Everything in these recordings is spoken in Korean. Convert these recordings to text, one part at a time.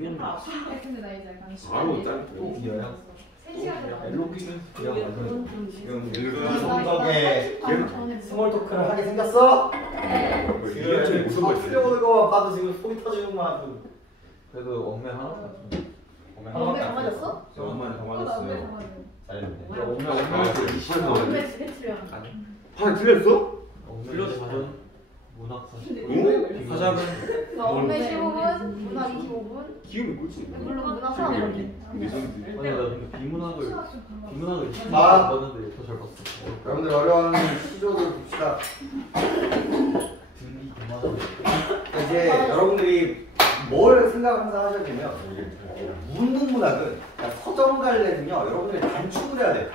근데 나 이제 약간 바로 짧고 비어요? 3시간 엘로끼는 비어. 지금 성덕에 스몰 토크를 하게 생겼어? 이게 무슨 말이지? 풀려오는 거만 봐도 지금 속이 터지는구만. 그래도 엉매 하나? 엉매 다 맞았어? 엄마는 다 나 엉매 맞았어요. 다 맞았어. 잘했네. 엉매 아, 엉매 두개 틀려. 판 틀렸어? 틀려도 사전 문학사. 사장은 나 엉매 15분, 문학 25분. 기음이 꼴찌. 물론 문학 수업 이렇게. 아니 나 근데 비문학을 아. 봤는데 더 잘 봤어. 여러분들 어려운 시조들 봅시다. 등이 개많아. 이제 여러분들이 뭘 생각을 항상 하셔야 되면 문학은 그러니까 서점 갈래는요 여러분들이 단축을 해야 돼요.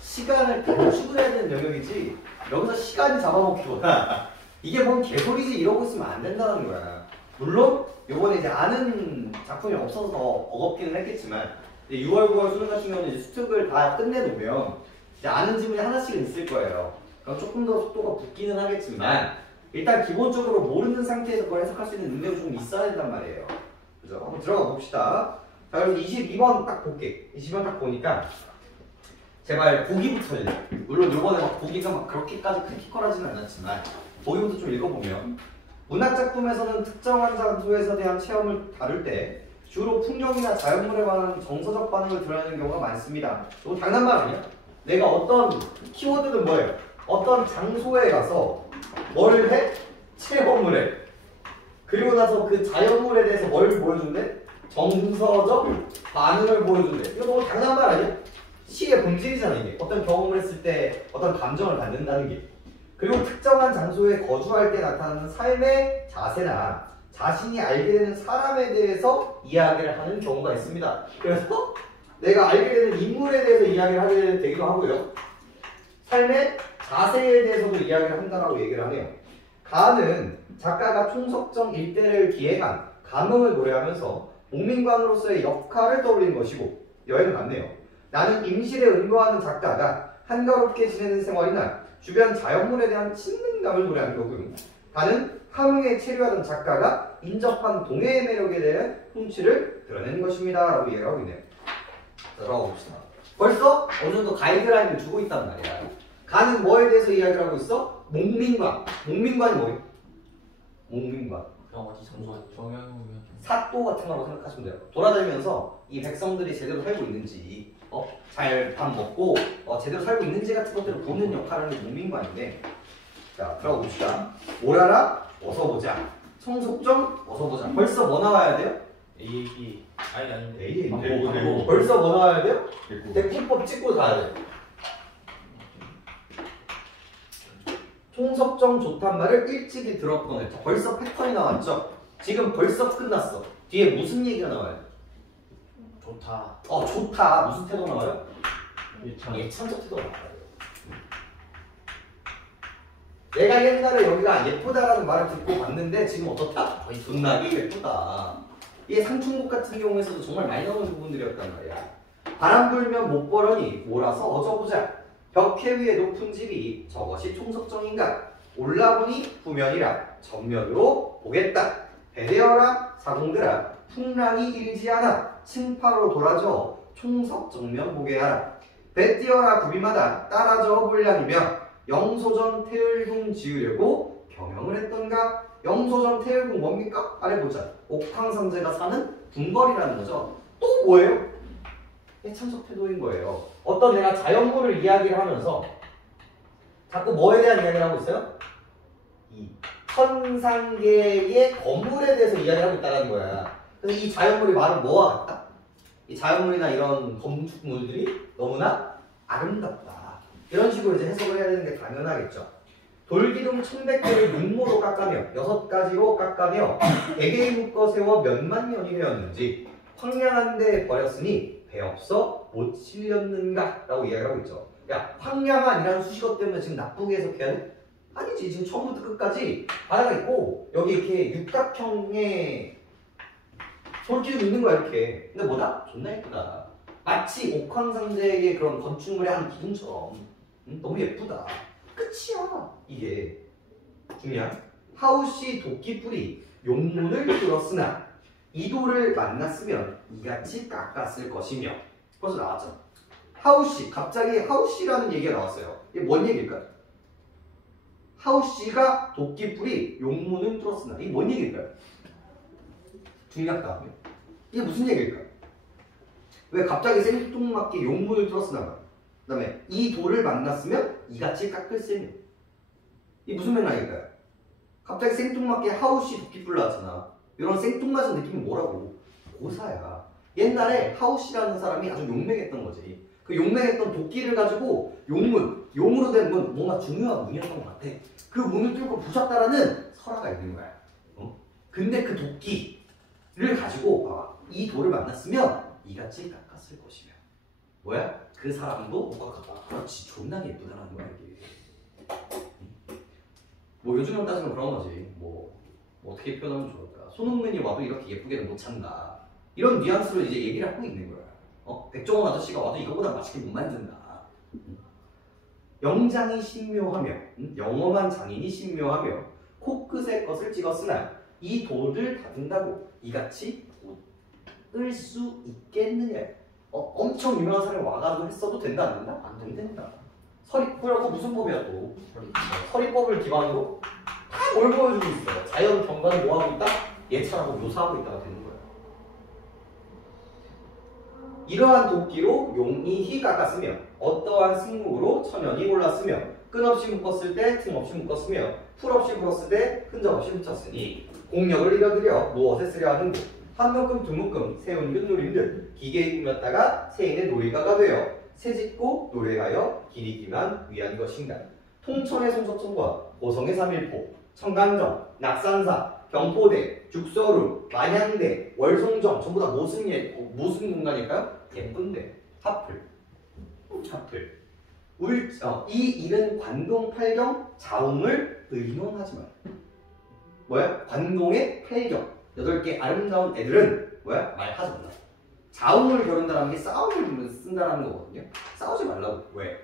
시간을 단축을 해야 되는 영역이지 여기서 시간이 잡아먹기보다 이게 뭔 개소리지 이러고 있으면 안 된다는 거야. 물론 요번에 이제 아는 작품이 없어서 더 버겁기는 했겠지만 6월 9월 수능 같은 경우는 이제 수특을 다 끝내놓으면 이제 아는 지문이 하나씩은 있을 거예요. 그럼 조금 더 속도가 붙기는 하겠지만 일단 기본적으로 모르는 상태에서 그걸 해석할 수 있는 능력이 좀 있어야 된단 말이에요. 그죠? 한번 들어가 봅시다. 자, 그래서 22번 딱 볼게. 22번 딱 보니까 제발 보기부터 해요. 물론 요번에 막 보기가 막 그렇게까지 크리티컬하지는 않았지만 보기부터 좀 읽어보면 문학작품에서는 특정한 장소에서 대한 체험을 다룰 때 주로 풍경이나 자연물에 관한 정서적 반응을 드러내는 경우가 많습니다. 이거 장난말 아니야? 내가 어떤 키워드는 뭐예요? 어떤 장소에 가서 뭘 해? 체험을 해. 그리고 나서 그 자연물에 대해서 뭘 보여준대? 정서적 반응을 보여준대. 이거 너무 장난말 아니야? 시의 본질이잖아 이게. 어떤 경험을 했을 때 어떤 감정을 갖는다는 게. 그리고 특정한 장소에 거주할 때 나타나는 삶의 자세나 자신이 알게 되는 사람에 대해서 이야기를 하는 경우가 있습니다. 그래서 내가 알게 되는 인물에 대해서 이야기를 하게 되기도 하고요. 삶의 자세에 대해서도 이야기를 한다라고 얘기를 하네요. 가는 작가가 총석정 일대를 기획한 감흥을 노래하면서 목민관으로서의 역할을 떠올린 것이고 여행을 갔네요. 나는 임실에 은거하는 작가가 한가롭게 지내는 생활이나 주변 자연물에 대한 친근감을 노래한 거고요. 가는 함흥에 체류하던 작가가 인접한 동해의 매력에 대한 훔치를 드러낸 것입니다. 라고 이야기하고 있네요. 자, 들어가 봅시다. 벌써 어느 정도 가이드라인을 주고 있단 말이야. 가는 뭐에 대해서 이야기를 하고 있어? 목민관. 목민관이 뭐예요? 목민관. 어디 정형이면 사또 같은 거라고 생각하시면 돼요. 돌아다니면서 이 백성들이 제대로 살고 있는지, 잘 밥 먹고 제대로 살고 있는지 같은 것들을 보는 역할을 하는 목민관인데, 자 들어가 봅시다. 오라라 어서 보자. 청속정 어서 보자. 벌써 뭐 나와야 돼요? AAB 아니 대구. 벌써 뭐 나와야 돼요? 대구. 대꾸법 찍고 가야 돼. 총석정 좋단 말을 일찍이 들었거네. 벌써 패턴이 나왔죠? 지금 벌써 끝났어. 뒤에 무슨 얘기가 나와요? 좋다. 좋다. 무슨 태도 나와요? 예찬. 예찬적 태도가 나와요. 내가 옛날에 여기가 예쁘다라는 말을 듣고 봤는데 지금 어떻다? 존나게 예쁘다. 이게 상충곡 같은 경우에서도 정말 많이 나오는 부분들이었단 말이야. 바람 불면 못 보려니 몰아서 어져보자. 벽해 위에 높은 집이 저것이 총석정인가? 올라보니 후면이라 전면으로 보겠다. 배대어라 사공들아 풍랑이 일지 않아 층파로 돌아져 총석정면 보게 하라. 배 띄어라 구비마다 따라져 불량이며 영소전 태을궁 지으려고 경영을 했던가? 영소전 태을궁 뭡니까? 아래 보자. 옥황상제가 사는 궁궐이라는 거죠. 또 뭐예요? 예찬적 태도인 거예요. 어떤 내가 자연물을 이야기를 하면서 자꾸 뭐에 대한 이야기를 하고 있어요? 이 천상계의 건물에 대해서 이야기를 하고 있다는 거야. 그래서 이 자연물이 말은 뭐와 같다? 이 자연물이나 이런 건축물들이 너무나 아름답다. 이런 식으로 이제 해석을 해야 되는 게 당연하겠죠. 돌기둥 1100개를 육모로 깎아며 6가지로 깎아며 100개에 묶어 세워 몇만 년이 되었는지 황량한 데 버렸으니 배 없어 못 실렸는가? 라고 이야기를 하고 있죠. 야, 황량한이라는 수식어 때문에 지금 나쁘게 해석해야 돼? 아니지. 지금 처음부터 끝까지 바다가 있고 여기 이렇게 육각형의 돌기둥 있는 거야 이렇게. 근데 뭐다? 존나 예쁘다. 마치 옥황상제의 그런 건축물의 한 기둥처럼 너무 예쁘다. 끝이야. 이게 중요한 하우시 도끼뿌리 용문을 들었으나 이 돌을 만났으면 이같이 깎았을 것이며 벌써 나왔죠. 하우씨, 갑자기 하우씨라는 얘기가 나왔어요. 이게 뭔 얘기일까요? 하우씨가 도끼뿔이 용문을 뚫었으나 이게 뭔 얘기일까요? 중략 다음에 이게 무슨 얘기일까요? 왜 갑자기 생뚱맞게 용문을 뚫었으나 그 다음에 이 돌을 만났으면 이같이 깎을세며 이게 무슨 맥락일까요? 갑자기 생뚱맞게 하우씨 도끼뿔 나왔잖아. 이런 생뚱맞은 느낌이 뭐라고? 고사야. 옛날에 하우씨라는 사람이 아주 용맹했던 거지. 그 용맹했던 도끼를 가지고 용으로 된 문, 뭔가 중요한 문이었던 것 같아. 그 문을 뚫고 부셨다라는 설화가 있는 거야. 근데 그 도끼를 가지고 봐봐. 이 돌을 만났으면 이같이 깎았을 것이며 뭐야? 그 사람도 못 깎았다. 그렇지. 존나 예쁘다라는 거야 이게. 뭐 요즘으로 따지면 그런 거지. 뭐 어떻게 표현하면 좋을까? 손흥민이 와도 이렇게 예쁘게는 못 찬다. 이런 뉘앙스로 이제 얘기를 하고 있는 거야. 백종원 아저씨가 와도 이거보다 맛있게 못 만든다. 영장이 신묘하며 영험한 장인이 신묘하며 코끝의 것을 찍었으나 이 돌을 다듬다고 이같이 꽂을 수 있겠느냐. 엄청 유명한 사람이 와가지고 했어도 된다 안 된다? 안 된다. 서리법이라고 무슨 법이야 또? 서리법을 기반으로 다 뭘 보여주고 있어요. 자연 경관을 뭐하고 있다? 예찰하고 묘사하고 있다가 되는 거예요. 이러한 도끼로 용이히 깎았으며 어떠한 승목으로 천연히 골랐으며 끈없이 묶었을 때 틈없이 묶었으며 풀없이 풀었을 때 흔적없이 붙였으니 공력을 잃어들여 무엇에 쓰려 하는 듯 한 묶음 두 묶음 세운듯 누린 듯 기계에 꾸몄다가 세인의 놀이가가 되어 새짓고 노래하여 기리기만 위한 것인가. 통천의 송서천과 고성의 삼일포 청간정, 낙산사, 경포대, 죽서루, 만양대, 월송정 전부 다 무슨 공간일까요? 예쁜데 하플. 이 일은 관동 팔경 자웅을 의논하지 마라. 뭐야? 관동의 팔경 8개 아름다운 애들은 뭐야? 말하지 말라. 자웅을 겨룬다는 게 싸움을 쓴다는 거거든요. 싸우지 말라고. 왜?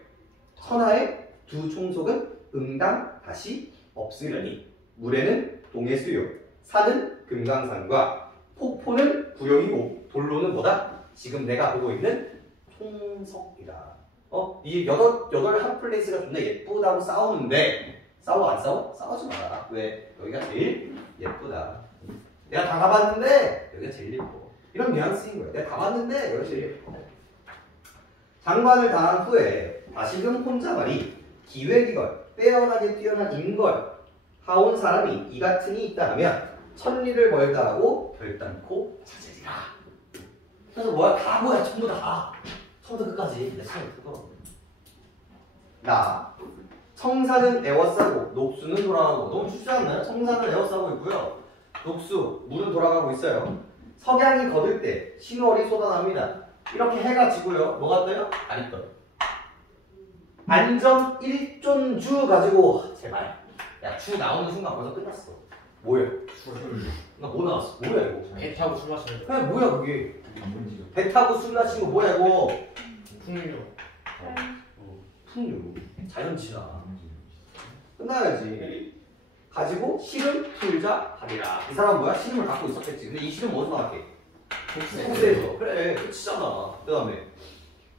천하의 두 총속은 응당 다시 없으려니 물에는 동해수요 산은 금강산과 폭포는 구룡이고 돌로는 뭐다? 지금 내가 보고 있는 총석이다. 이 여덟 한 플레이스가 존나 예쁘다고 싸우는데 싸워 안 싸워? 싸우지 마라. 왜? 여기가 제일 예쁘다. 내가 다 가봤는데 여기가 제일 예뻐. 이런 뉘앙스인 거예요. 내가 다 봤는데 여기가 제일 예뻐. 장관을 다한 후에 다시금 혼자 말이 기획이걸 빼어나게 뛰어난 인걸 하온 사람이 이 같은 이 있다 하면 천리를 멀다하고 결단코 찾으리라. 그래서 뭐야? 다 뭐야? 전부 다. 처음부터 끝까지 내 손을 뜯어. 나 청산은 에워싸고 녹수는 돌아가고. 너무 춥지 않나요? 청산은 에워싸고 있고요. 녹수, 물은 돌아가고 있어요. 석양이 거들 때 신월이 쏟아납니다. 이렇게 해가 지고요. 뭐가 떠요? 달이 떠요. 안점 1존주 가지고 제발. 야, 주 나오는 순간 벌써 끝났어. 뭐야? 나 뭐 나왔어? 뭐야 이거? 배 타고 술 마시는 거. 그냥 뭐야 그게? 배 타고 술 마시는 거 뭐야 이거? 풍류. 풍류. 자연친화. 끝나야지. 가지고 실은 풀자 하리라. 이 사람 뭐야? 실음을 갖고 있었겠지. 근데 이 실은 어디서 나왔게? 독세에서. 그래, 끝이잖아. 그 다음에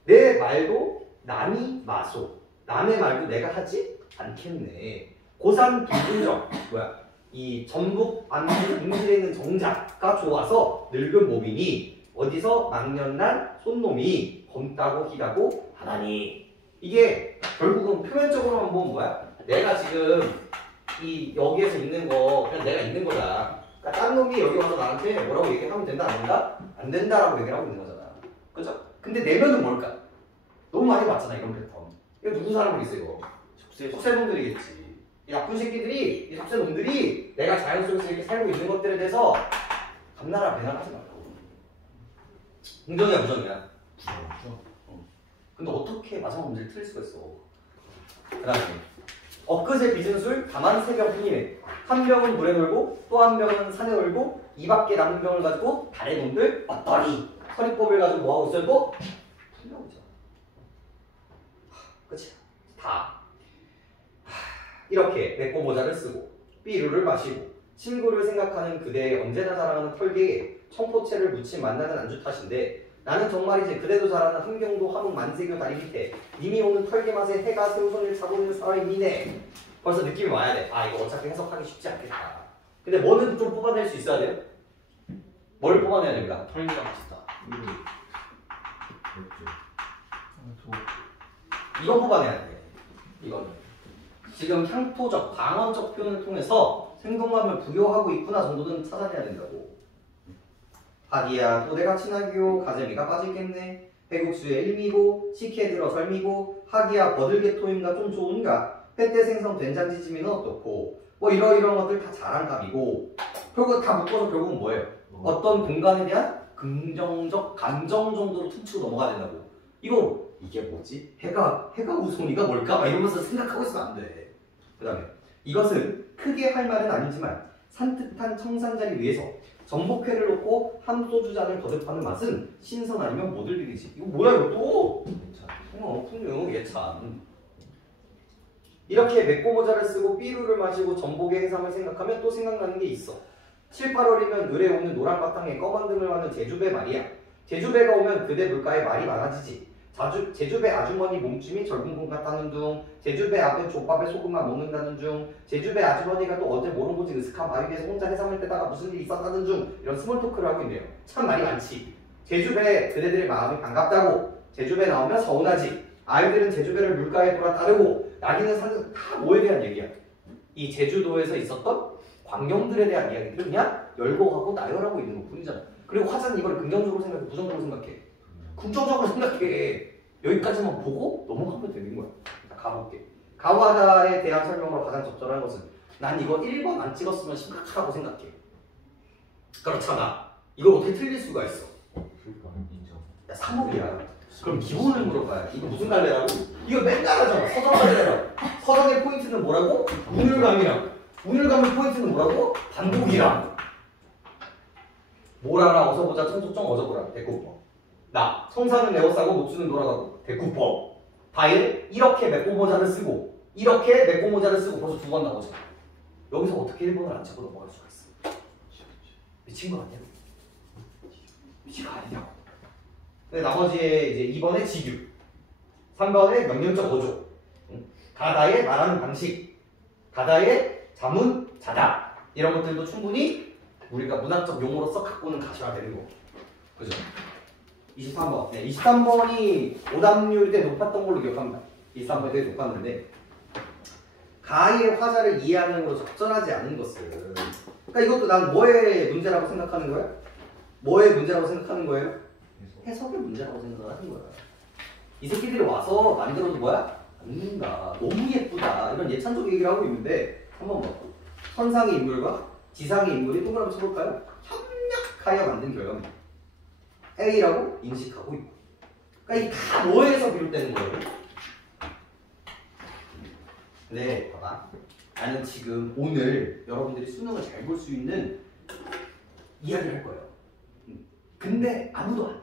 내 말도 남이 마소. 남의 말도 내가 하지 않겠네. 고산 비분정. 뭐야? 이 전북 암실에 있는 정자가 좋아서 늙은 몸이니 어디서 망년난 손놈이 검다고 희다고 하다니. 이게 결국은 표면적으로만 보면 뭐야? 내가 지금 이 여기에서 있는 거 그냥 내가 있는 거다. 그러니까 딴 놈이 여기 와서 나한테 뭐라고 얘기하면 된다 안 된다? 안 된다라고 얘기를 하고 있는 거잖아. 그죠? 근데 내면은 뭘까? 너무 많이 봤잖아 이런 패턴. 이거 누구 사람을 있어 이거? 속세놈들이겠지. 이 나쁜 새끼들이, 이 속세놈들이 내가 자연 속에서 이렇게 살고 있는 것들에 대해서 감나라 배나하지 말라고. 긍정이야 부정이야? 근데 어떻게 마지막 문제를 틀릴 수가 있어? 그 다음에 엊그제 빚은 술 다만 3병 뿐이네. 한 병은 물에 놀고 또 한 병은 산에 놀고 이 밖에 남은 병을 가지고 달에 놈들 어떠리. 서리법을 가지고 뭐하고 있어요 또? 풀려고 있잖아. 끝이야. 다. 이렇게 맥고 모자를 쓰고 삐루를 마시고 친구를 생각하는 그대의 언제나 자랑하는 털개에 청포채를 묻힌 만나는 안주 탓인데 나는 정말이지 그래도 잘하는 함경도 함흥 만세교 다리 밑에 님이 오는 털개 맛에 해가 새우손을 차고 있는 사람이네. 벌써 느낌이 와야 돼. 아 이거 어차피 해석하기 쉽지 않겠다. 근데 뭐는 좀 뽑아낼 수 있어야 돼요? 뭘 뽑아내야 될까? 털기가 맛있다. 이거 뽑아내야 돼. 이거는 지금 향토적, 방언적 표현을 통해서 생동감을 부여하고 있구나 정도는 찾아내야 된다고. 하기야 또내가 친하기요 가재미가 빠지겠네. 배국수에 일미고 식혜에 들어 절미고 하기야 버들개토인가 좀 좋은가. 횟대 생선 된장지짐이는 어떻고 뭐 이러이러한 것들 다 자랑감이고 결국 다 묶어서 결국은 뭐예요? 어떤 공간에 대한 긍정적 감정 정도로 퉁치고 넘어가야 된다고. 이게 뭐지? 해가 우송이가 뭘까? 막 이러면서 생각하고 있으면 안 돼. 그 다음에 이것은 크게 할 말은 아니지만 산뜻한 청산자리 위에서 전복회를 놓고 함소주잔을 거듭하는 맛은 신선 아니면 못 들리지. 이거 뭐야 이거 또? 풍요 예찬. 이렇게 맥고모자를 쓰고 삐루를 마시고 전복의 해삼을 생각하면 또 생각나는 게 있어. 7, 8월이면 을에 오는 노란 바탕에 검은 등을 하는 제주배 말이야. 제주배가 오면 그대 물가에 말이 많아지지. 제주배 아주머니 몸집이 젊은 것 같다는 둥, 제주배 아들 족밥에 소금만 먹는다는 중, 제주배 아주머니가 또 어제 모른 곳이 으슥한 바위 위에서 혼자 해삼을 떼다가 무슨 일이 있었다는 중 이런 스몰 토크를 하고 있네요. 참 말이 많지. 제주배 그대들의 마음이 반갑다고. 제주배 나오면 서운하지. 아이들은 제주배를 물가에 돌아 따르고 낙이는 산에서 다 뭐에 대한 얘기야? 이 제주도에서 있었던 광경들에 대한 이야기들을 그냥 열거하고 나열하고 있는 것 뿐이잖아. 그리고 화자는 이걸 긍정적으로 생각해, 부정적으로 생각해? 긍정적으로 생각해. 여기까지만 보고 넘어가면 되는 거야. 자, 가볼게. 가와다에 대한 설명으로 가장 적절한 것은 난 이거 1번 안 찍었으면 심각하다고 생각해. 그렇잖아. 이걸 어떻게 틀릴 수가 있어? 야, 3억이야. 그럼 기본을 물어봐야 이거 무슨 갈래라고? 이거 맨날 하잖아. 서정 갈래라고. 서정의 포인트는 뭐라고? 운율감이랑. 운율감의 포인트는 뭐라고? 반복이랑. 뭘 알아? 어서 보자. 청소점 어서 보라. 대꾸법. 나 성사는 에워싸고 녹수는 돌아가고. 대꾸법. 다일 이렇게 맥고모자를 쓰고 이렇게 맥고모자를 쓰고 벌써 2번 나오잖아. 여기서 어떻게 1번을 안 치고 넘어갈 수가 있어? 미친 거 아니야? 미친 거 아니냐고. 근데 나머지에 이제 2번에 직유, 3번에 명령적 어조, 가다의 말하는 방식, 가다의 자문, 자다 이런 것들도 충분히 우리가 문학적 용어로서 갖고는 가셔야 되는 거고. 그죠? 23번. 네, 23번이 오답률이 되게 높았던 걸로 기억합니다. 23번이 되게 높았는데 가의 화자를 이해하는 걸로 적절하지 않은 것은 그러니까 이것도 난 뭐의 문제라고 생각하는 거야? 뭐의 문제라고 생각하는 거예요? 해석의 문제라고 생각하는 거야. 이 새끼들이 와서 만들어도 뭐야? 안는다. 너무 예쁘다. 이런 예찬적 얘기를 하고 있는데 한번 봐. 선상의 인물과 지상의 인물이 동그라미 쳐볼까요? 협력하여 만든 결과입니다. A라고 인식하고 있고. 그러니까 이 다 뭐에서 비롯되는 거예요? 네, 봐봐. 나는 지금 오늘 여러분들이 수능을 잘 볼 수 있는 이야기를 할 거예요. 근데 아무도 안 해.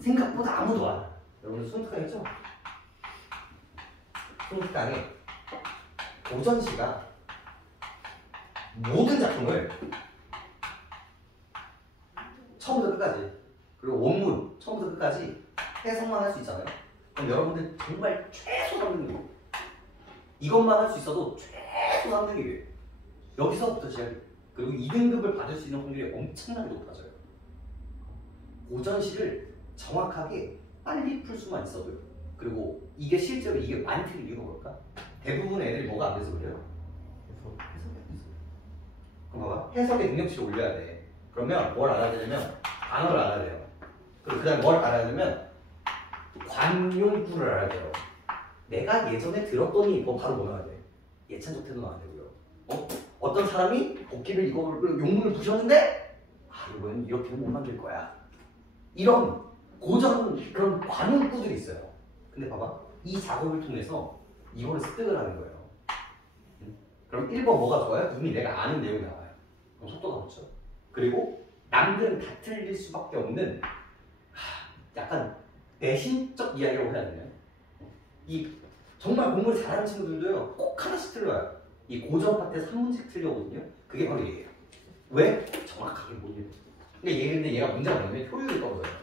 생각보다 아무도 안 해. 여러분 수능 특강 했죠? 수능 특강에 고전시가 모든 작품을 처음부터 끝까지 그리고 원문 처음부터 끝까지 해석만 할 수 있잖아요. 그럼 여러분들 정말 최소 3등급 이것만 할 수 있어도 최소 3등급이에요. 여기서부터 시작해요. 그리고 2등급을 받을 수 있는 확률이 엄청나게 높아져요. 고전시를 정확하게 빨리 풀 수만 있어도요. 그리고 이게 실제로 이게 많이 틀린 이유가 뭘까? 대부분의 애들이 뭐가 안 돼서 그래요? 해석이 안 돼서. 그럼 봐봐. 해석의 능력치를 올려야 돼. 그러면 뭘 알아야 되냐면 단어를 알아야 돼요. 그리고 그 다음에 뭘 알아야 되면 관용구를 알아야 돼요. 내가 예전에 들었더니 이거 바로 뭐 나와야 돼? 예찬적 태도 나와야 되고요. 어떤 사람이 복귀를 이거를 용문을 부셨는데 이건 이렇게는 못 만들 거야. 이런 고전 그런 관용구들이 있어요. 근데 봐봐. 이 작업을 통해서 이거를 습득을 하는 거예요. 그럼 1번 뭐가 좋아요? 이미 내가 아는 내용이 나와요. 그럼 속도가 높죠. 그리고 남들은 다 틀릴 수밖에 없는 약간 내신적 이야기라고 해야 되나요? 이 정말 공부를 잘하는 친구들도요 꼭 하나씩 틀려요. 이 고전 파트에서 한 문씩 틀려거든요. 그게 바로 얘예요. 왜? 정확하게 못 읽어. 근데 얘가 문제가 뭐냐면 효율이 떨어져요.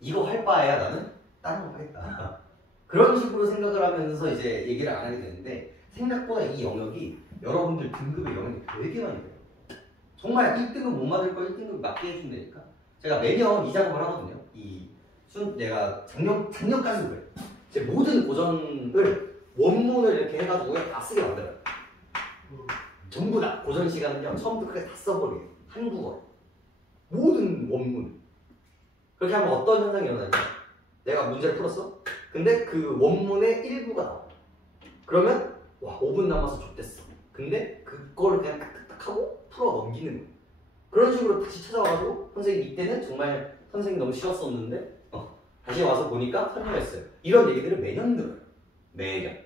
이거 할 바에야 나는 다른 거 하겠다. 그런 식으로 생각을 하면서 이제 얘기를 안 하게 되는데 생각보다 이 영역이 여러분들 등급의 영역이 되게 많이 돼요. 정말 1등급 못 맞을 거 1등급 맞게 해준다니까. 제가 매년 이 작업을 하거든요. 내가 작년까지 그래. 제 모든 고전을 원문을 이렇게 해가지고 다 쓰게 만들어요. 전부 다 고전 시간은요 처음부터 끝까지 다 써버려요. 한국어 모든 원문. 그렇게 하면 어떤 현상이 일어나냐? 내가 문제를 풀었어. 근데 그 원문의 일부가 나와. 그러면 와 5분 남아서 좋댔어. 근데 그거를 그냥 탁탁탁 하고 풀어 넘기는 거야. 그런 식으로 다시 찾아와가지고 선생님 이때는 정말 선생님 너무 싫었었는데 다시 와서 보니까 설명했어요. 이런 얘기들을 매년 들어요. 매년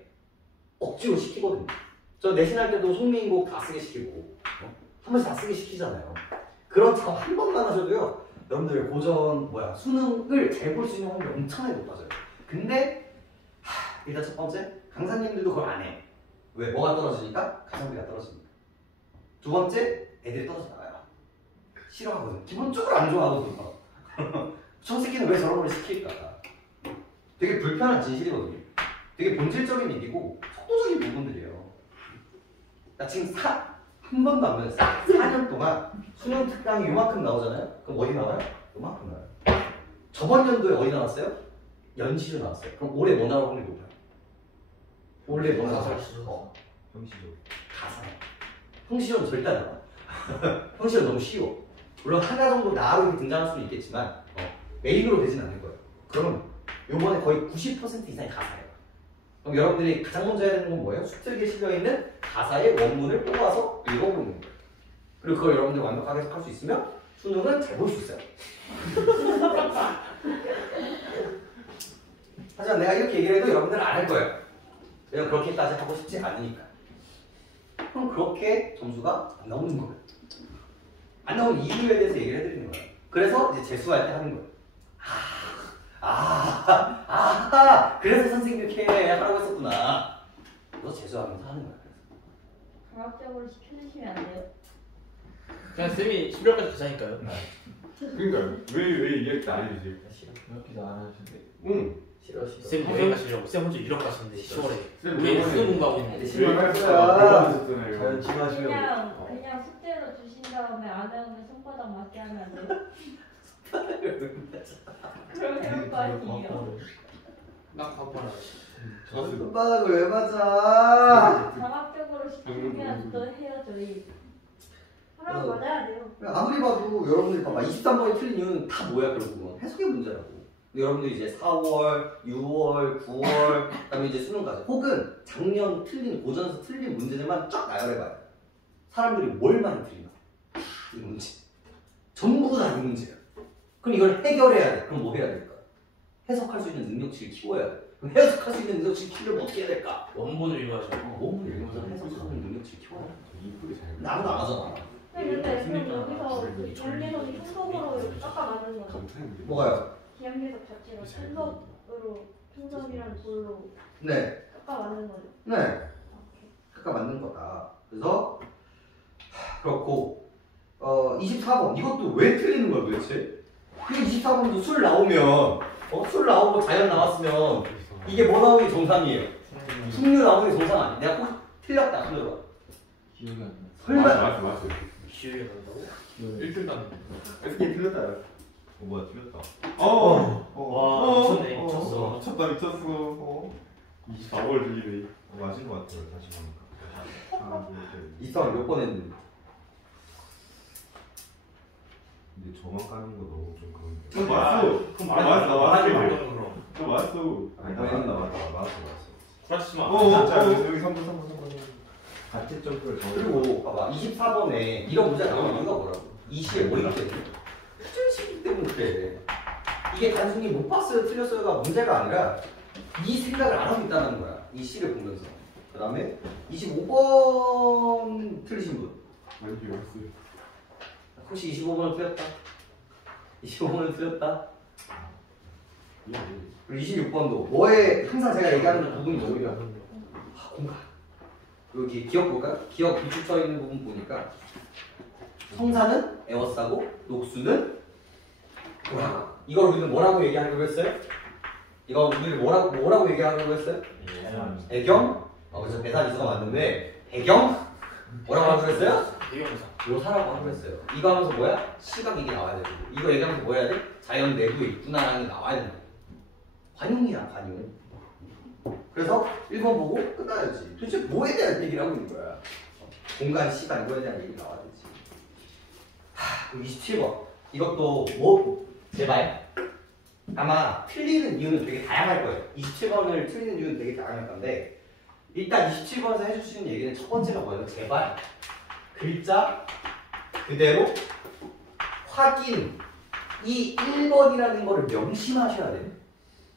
억지로 시키거든요. 저 내신할 때도 송민곡 다 쓰게 시키고 한 번씩 다 쓰게 시키잖아요. 그런 작업 한 번만 하셔도요 여러분들 고전 수능을 잘 볼 수 있는 확률이 엄청나게 높아져요. 근데 일단 첫 번째 강사님들도 그걸 안 해. 왜? 뭐가 떨어지니까? 가성비가 떨어지니까. 두 번째 애들이 떨어져 나가요. 싫어하거든. 기본적으로 안 좋아하거든요. 저 새끼는 왜 저런 걸 시킬까? 되게 불편한 진실이거든요. 되게 본질적인 얘기고 속도적인 부분들이에요. 나 지금 한 번도 안 배웠어요. 4년 동안 수능 특강이 요만큼 나오잖아요? 그럼 어디 나와요? 요만큼 나와요. 저번 연도에 어디 나왔어요? 연시조 나왔어요. 그럼 올해 뭐 나올 확률이 높아요? 올해 뭐 나왔어요? 형시조. 가사요. 형시조는 절대 안 나와. 형시조는 너무 쉬워. 물론 하나 정도 나로 이렇게 등장할 수는 있겠지만 메인으로 되진 않을 거예요. 그러면 요번에 거의 90% 이상이 가사예요. 그럼 여러분들이 가장 먼저 해야 되는 건 뭐예요? 수특에 실려있는 가사의 원문을 뽑아서 읽어보는 거예요. 그리고 그걸 여러분들 완벽하게 해석할 수 있으면 수능은 잘 볼 수 있어요. 하지만 내가 이렇게 얘기를 해도 여러분들은 안 할 거예요. 왜냐면 그렇게까지 하고 싶지 않으니까. 그럼 그렇게 점수가 안 나오는 거예요. 안 나오는 이유에 대해서 얘기를 해드리는 거예요. 그래서 이제 재수할 때 하는 거예요. 그래서 선생님 이렇게 하라고 했었구나. 그래서 재수하면서 하는 거야. 과학적으로 시켜주시면 안 돼요? 그냥 쌤이 11월까지 가자니까요. 그러니까 왜 이렇게 안 해주지? 이렇게도 안 하시는데. 응. 싫어. 쌤 여행 가시려고. 쌤 혼자 유럽 가시는데 10월에. 쌤 우리 이번에 수능 공부하고 있는데. 왜 할 자연 거야? 친하시려고. 그냥 숙제로 주신 다음에 안 하면 손바닥 맞게 하면 안 돼요? 그럼 해볼 거 아니에요? 나 바빠라. 손바닥을 왜 맞아? 자학적으로 시키면 또 해요 저희. 하라고 맞아야 돼요. 아무리 봐도 여러분들이 봐봐 23번이 틀린 이유는 다 뭐야 결국은 해석의 문제라고. 근데 여러분들이 이제 4월, 6월, 9월 그다음에 이제 수능까지 혹은 작년 틀린 고전에서 틀린 문제들만 쫙 나열해봐요. 사람들이 뭘 많이 틀리나? 이 문제. 전부 다 이 문제야. 그럼 이걸 해결해야 돼. 그럼 뭐 해야 될까? 해석할 수 있는 능력치를 키워야 돼. 그럼 해석할 수 있는 능력치를 키우려면 어떻게 해야 될까? 원본을 읽어야죠. 원문을 읽어서 해석하는 능력치를 키워야 돼. 이쁘게 잘. 나도 안 하잖아. 근데 그럼 여기서 기한계석이 순서로 깎아 맞는 거죠? 뭐가요? 기한계석 자체가 순서로 풍선이랑 돌로 네. 깎아 맞는 거죠? 네. 아까 맞는 거다. 그래서 그렇고 24번 이것도 왜 틀리는 거야 도대체? 이거 24번도 술 나오면 술 나오고 자연 나왔으면 이게 뭐 나오는 게 정상이에요. 풍류 나오는 게 정상 아니야? 내가 꼭 틀렸다 그러더라. 기억이 안 나. 설마 맞아. 기억이 안 난다고? 1등 났는데. 이렇게 틀렸다. 뭐야 틀렸다. 와, 미쳤네, 미쳤어. 미쳤어. 24월 들리네. 맞은 것 같아요. 다시 보니까. 하나, 둘, 셋. 24번 몇 번 했는데? 근데 저만 까는 거 너무 좀 그런데. 맞았어. 말하지 말던 그럼. 저 맞았어. 아니 맞았어. 그렇지 마. 자 여기 3번. 같은 점프를 그리고 봐봐 24번에 이런 문제가 나오는 이유가 뭐라고? 이 시에 뭐 있기 때문에 후전시기 때문에 그래. 이게 단순히 못 봤어요 틀렸어요가 문제가 아니라 이 생각을 안 하고 있다는 거야. 이 시를 보면서. 그 다음에 25번 틀리신 분. 많이 배웠어요. 혹시 25번을 틀렸다? 25번을 틀렸다? 그리고 26번도 뭐에 항상 제가 얘기하는 부분이 뭐냐? 공간. 여기 기억 볼까요? 기억 비축 써 있는 부분 보니까 성사는 에워싸고 녹수는 뭐라고? 이걸 우리는 뭐라고 얘기하려고 했어요? 이거 우리를 뭐라고 얘기하려고 했어요? 배경? 그래서 배산이수가 맞는데 배경? 뭐라고 하려고 했어요? 배경사. 묘사라고 하려고 했어요. 이거 하면서 뭐야? 시각 이게 나와야 되고 이거 얘기하면서 뭐 해야 돼? 자연 내부에 있구나라는 게 나와야 된다. 관용이야 관용. 그래서 1번 보고 끝나야지. 도대체 뭐에 대한 얘기를 하고 있는 거야? 공간, 시간 이거에 대한 얘기 나와야 되지. 그럼 27번 이것도 뭐 제발 아마 틀리는 이유는 되게 다양할 거예요. 27번을 틀리는 이유는 되게 다양할 건데 일단 27번에서 해줄 수 있는 얘기는 첫 번째가 뭐예요? 제발 글자 그대로 확인. 이 1번이라는 거를 명심하셔야 돼요.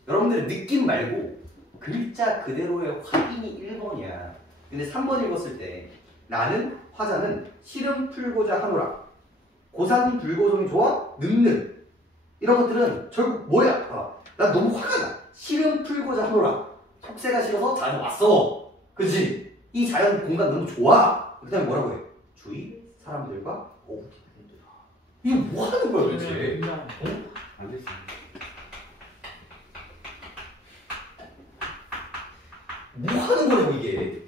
여러분들 느낌 말고 글자 그대로의 확인이 1번이야. 근데 3번 읽었을 때 나는 화자는 시름 풀고자 하노라. 고산 불고성이 좋아? 늠름. 이런 것들은 결국 뭐야? 나 너무 화가 나. 시름 풀고자 하노라. 속세가 싫어서 자주 왔어. 그치? 이 자연 공간 너무 좋아. 그 다음에 뭐라고 해? 주위 사람들과 어울리는 이게 뭐 하는 거야 도대체? 알겠습니다. 뭐 하는 거냐고 이게.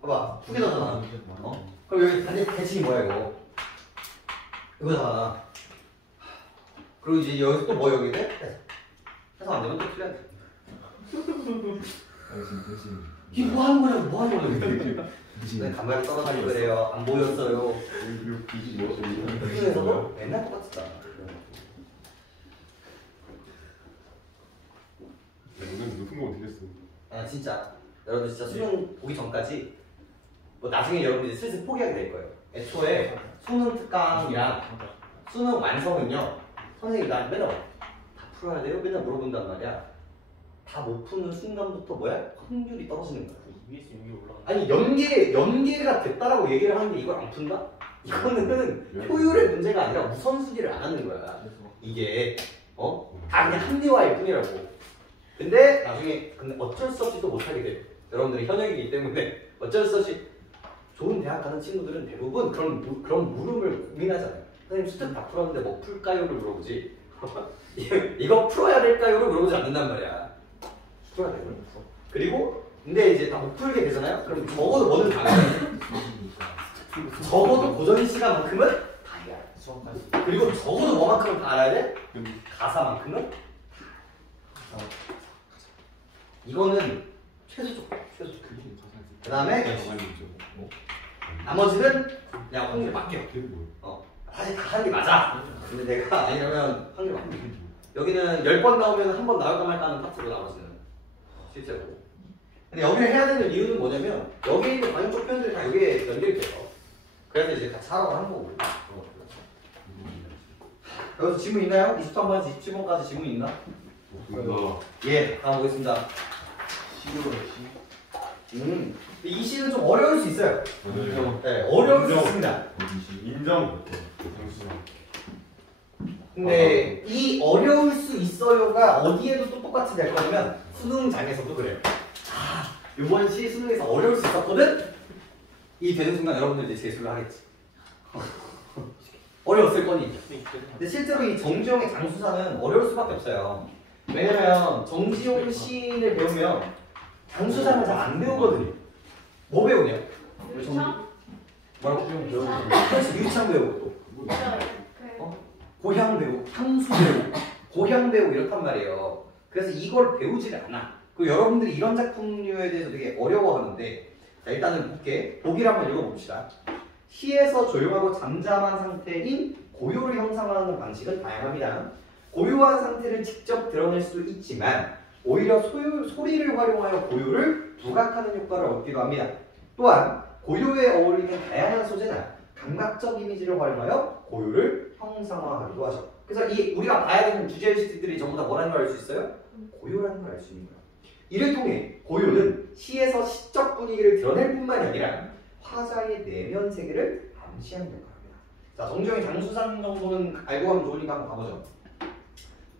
봐봐 두 개잖아. 그럼 여기 대칭이 뭐야 이거? 이거잖아. 그리고 이제 여기서 또 뭐 여기 돼? 해서 안 되면 또 틀려야 돼. 대신. 이게 뭐 하는 거냐고 뭐 하는 거냐고 이게. 간발이 떨어지고 그래요. 안 보였어요. 그리고 비지 뭐? 수능에서도 맨날 똑같았잖아. 오늘 높은 거 어떻게 했어? 아 진짜 여러분들 진짜 수능 보기 전까지 뭐 나중에 여러분들이 슬슬 포기하게 될 거예요. 애초에 수능 특강이랑 수능 완성은요 선생님이 나 맨날 다 풀어야 돼요? 맨날 물어본단 말이야. 다 못 푸는 순간부터 뭐야? 확률이 떨어지는 거야. EBS 여기 올라가. 아니 연계가 됐다라고 얘기를 하는데 이걸 안 푼다? 이거는 효율의 문제가 아니라 우선순위를 안 하는 거야. 이게 다 그냥 합리화일 뿐이라고. 근데 나중에 어쩔 수 없이 또 못하게 돼요. 여러분들이 현역이기 때문에 어쩔 수 없이 좋은 대학 가는 친구들은 대부분 그런 물음을 고민하잖아요. 선생님 수특 다 풀었는데 뭐 풀까요를 물어보지 이거 풀어야 될까요를 물어보지 않는단 말이야. 풀어야 돼요. 그리고 근데 이제 다 못 풀게 되잖아요. 그럼 적어도 뭐는 다 해야 돼. 적어도 고전 시간만큼은 다 해야 돼. 수업까지. 그리고 적어도 뭐만큼은 다 알아야 돼? 가사만큼은 이거는 최소적. 그 다음에 나머지는 그냥 확률에 맡겨. 사실 다 하는 게 맞아. 근데 내가 아니라면 확률 맡겨. 여기는 10번 나오면 한 번 나올까 말까 하는 파트로 나머지는 실제로. 근데 여기를 해야 되는 이유는 뭐냐면 여기에 있는 관용적 표현들이 다 여기에 연결이 돼요. 그래서 이제 같이 하라고 하는 거고. 여기서 질문 있나요? 23번에서 27번까지 질문 있나? 예, 다음 보겠습니다. 이 시는 좀 어려울 수 있어요. 네, 어려울 수 있습니다. 인정. 근데 이 어려울 수 있어요가 어디에도 또 똑같이 될 거냐면 수능장에서도 그래요. 이번 시 수능에서 어려울 수 있었거든? 이 되는 순간 여러분들 이제 재수를 하겠지. 어려웠을 거니. 근데 실제로 이 정지용의 장수사는 어려울 수밖에 없어요. 왜냐면 정지용 시인을 배우면 장수사는 잘 안 배우거든요. 뭐 배우냐? 유창? 뭐라고? 그래서 유창 배우고 또 고향 배우, 향수 배우, 고향 배우 이렇단 말이에요. 그래서 이걸 배우지를 않아. 그리고 여러분들이 이런 작품류에 대해서 되게 어려워하는데 자, 일단은 볼게. 보기를 한번 읽어봅시다. 시에서 조용하고 잠잠한 상태인 고요를 형상화하는 방식은 다양합니다. 고요한 상태를 직접 드러낼 수도 있지만 오히려 소리를 활용하여 고요를 부각하는 효과를 얻기도 합니다. 또한 고요에 어울리는 다양한 소재나 감각적 이미지를 활용하여 고요를 형상화하기도 하죠. 그래서 이 우리가 봐야 되는 주제의식들이 전부 다 뭐라는 걸 알 수 있어요? 고요라는 걸 알 수 있는 거예요. 이를 통해 고요는 시에서 시적 분위기를 드러낼 뿐만이 아니라 화자의 내면 세계를 암시하는 역할입니다. 자, 정지용의 장수상 정도는 알고 가면 좋으니까 한번 가보죠.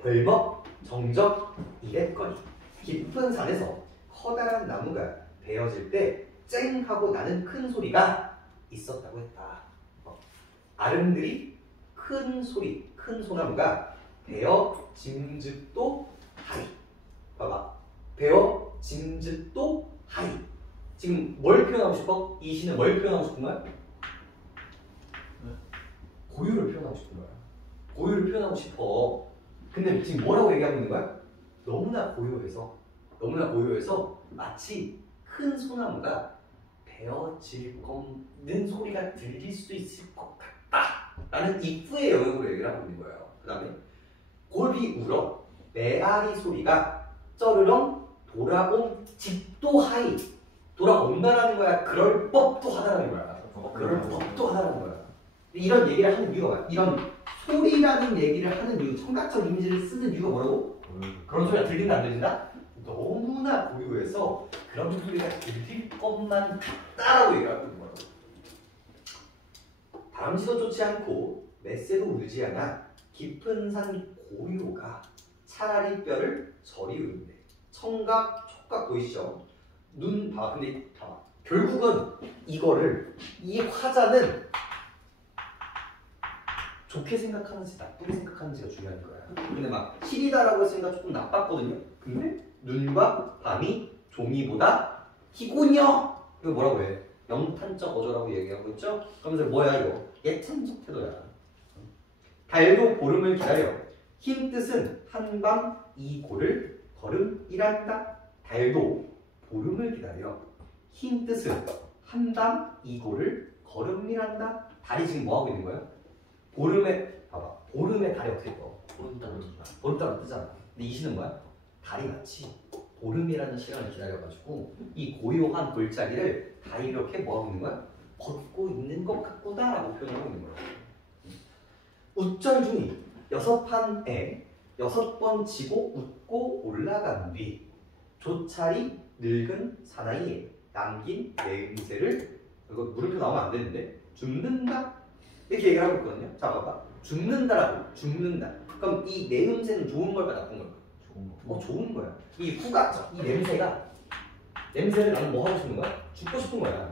벌벅, 정적, 이랬거니 깊은 산에서 커다란 나무가 베어질 때 쨍 하고 나는 큰 소리가 있었다고 했다. 아름드리 큰 소리, 큰 소나무가 베어 짐즉도 하리. 봐봐. 베어 짐즉도 하리. 지금 뭘 표현하고 싶어? 이 시는 뭘 표현하고 싶은 거야? 고유를 표현하고 싶은 거야. 고유를 표현하고 싶어. 근데 지금 뭐라고 얘기하고 있는 거야? 너무나 고요해서 마치 큰 소나무가 베어질 거는 소리가 들릴 수 있을 것 같다 라는 이프의 영역으로 얘기를 하고 있는 거예요. 그 다음에 골비 울어 메아리 소리가 쩌르렁 돌아온 집도 하이. 돌아온다라는 거야. 그럴 법도 하다라는 거야. 그럴 법도 하다라는 거야. 이런 얘기를 하는 이유가 뭐야? 이런 소리라는 얘기를 하는 이유, 청각적 이미지를 쓰는 이유가 뭐라고? 그런 소리가 들린다 안 들린다? 너무나 고요해서 그런 소리가 들릴 것만 같다라고 얘기하고 있는 거라고. 다람쥐도 쫓지 않고 맷새도 울지 않아 깊은 산 고요가 차라리 뼈를 저리우는데. 청각, 촉각 보이시죠? 눈 봐. 근데 봐봐. 결국은 이거를 이 화자는 좋게 생각하는지 나쁘게 생각하는지가 중요한 거야. 근데 막 희리다라고 했으니까 조금 나빴거든요. 근데 눈과 밤이 종이보다 희고녀. 이거 뭐라고 해? 영탄적 어조라고 얘기하고 있죠? 그러면서 뭐야 이거? 예찬적 태도야. 달도 보름을 기다려. 흰 뜻은 한밤 이고를 걸음이란다. 달도 보름을 기다려. 흰 뜻은 한밤 이고를 걸음이란다. 달이 지금 뭐 하고 있는 거야? 보름에 봐봐. 보름에 달이 어떻게 떠? 보름따라 뜨잖아. 근데 이 시는 뭐야? 달이 마치 보름이라는 시간을 기다려가지고 이 고요한 골짜기를 달이 이렇게 뭐 하고 있는 거야? 걷고 있는 것 같구나라고 표현하고 있는 거야. 웃절중이 6판에 6번 지고 웃고 올라간 뒤 조차리 늙은 사나이에 남긴 내음새를, 이거 물음표 나오면 안 되는데, 죽는다 이렇게 얘기를 하고 있거든요. 자 봐봐. 죽는다라고. 죽는다. 그럼 이 내음새는 좋은 걸까 나쁜 걸까? 좋은 거야. 이 후가, 이 냄새를 나는 뭐 하고 싶은 거야? 죽고 싶은 거야.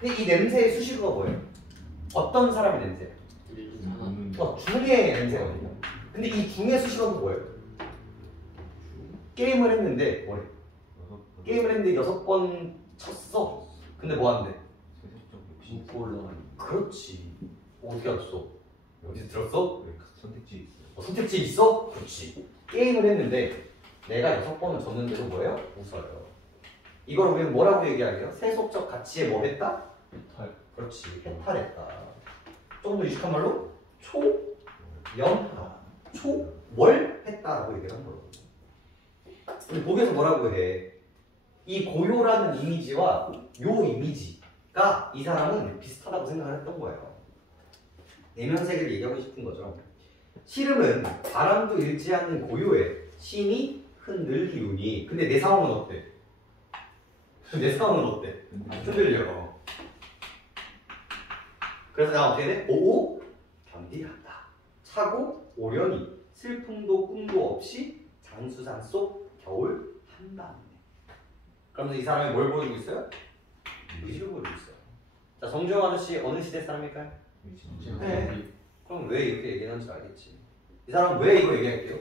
근데 이 냄새의 수식어가 뭐예요? 어떤 사람의 냄새야? 중의 냄새거든요. 근데 이 중의 수식어는 뭐예요? 게임을 했는데 뭐래? 게임을 했는데 6번 쳤어. 근데 뭐 하는데? 웃고 올라가는. 그렇지. 어떻게 알았어? 어디서 들었어? 선택지 있어. 선택지 있어? 그렇지. 게임을 했는데 내가 6번을 졌는데도 뭐예요? 웃어요. 이걸 우리는 뭐라고 얘기하게요? 세속적 가치에 뭐 했다? 해탈. 그렇지. 해탈했다. 좀 더 유식한 말로 초연하. 초뭘 했다라고 얘기를 한 거예요. 근데 거기에서 뭐라고 해? 이 고요라는 이미지와 요 이미지가 이 사람은 비슷하다고 생각을 했던 거예요. 내면세계를 얘기하고 싶은 거죠. 시름은 바람도 일지 않는 고요에 신이 흔들리우니. 근데 내 상황은 어때? 내 상황은 어때? 흔들려. 그래서 내가 어떻게 돼? 오오 견디란다. 차고 오려니 슬픔도 꿈도 없이 장수산 속 겨울 한밤에. 그러면서 이 사람이 뭘 보여주고 있어요? 의지를 보여주고 있어요. 자, 정주영 아저씨 어느 시대 사람일까요? 네. 그럼 왜 이렇게 얘기하는지 알겠지. 이 사람은 왜 이거 얘기할게요?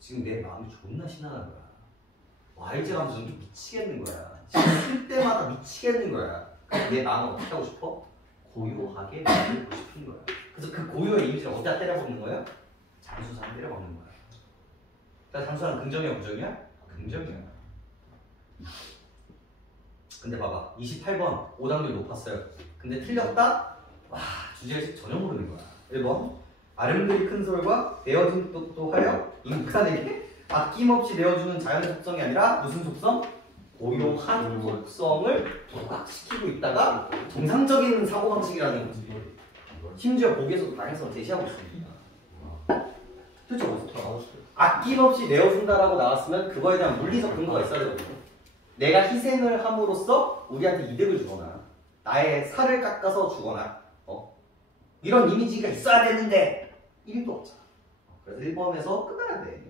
지금 내 마음이 존나 신나는 거야. YG 감성이 미치겠는 거야. 쓸 때마다 미치겠는 거야. 내 마음을 어떻게 하고 싶어? 고요하게 만들고 싶은 거야. 그래서 그 고요의 이미지를 어디다 때려박는 거예요? 장수산 때려박는 거야. 자, 장수산은 긍정이야 부정이야? 긍정이야. 근데 봐봐. 28번 오답률 높았어요. 근데 틀렸다? 와, 주제의식 전혀 모르는 거야. 1번 아름드리 큰 소리와 내어진 뜻도 하여 인간에게 아낌없이 내어주는 자연의 속성이 아니라 무슨 속성? 고요한 속성을 부각시키고 있다가 정상적인 사고방식이라는 거지. 심지어 거기에서도 당연성 제시하고 있습니다. 그렇죠? 아낌없이 내어준다라고 나왔으면 그거에 대한 물리적 근거가 있어야 되거든요. 내가 희생을 함으로써 우리한테 이득을 주거나 나의 살을 깎아서 주거나 이런 이미지가 있어야 되는데 1도 없잖아. 그래서 1번에서 끝나야 돼.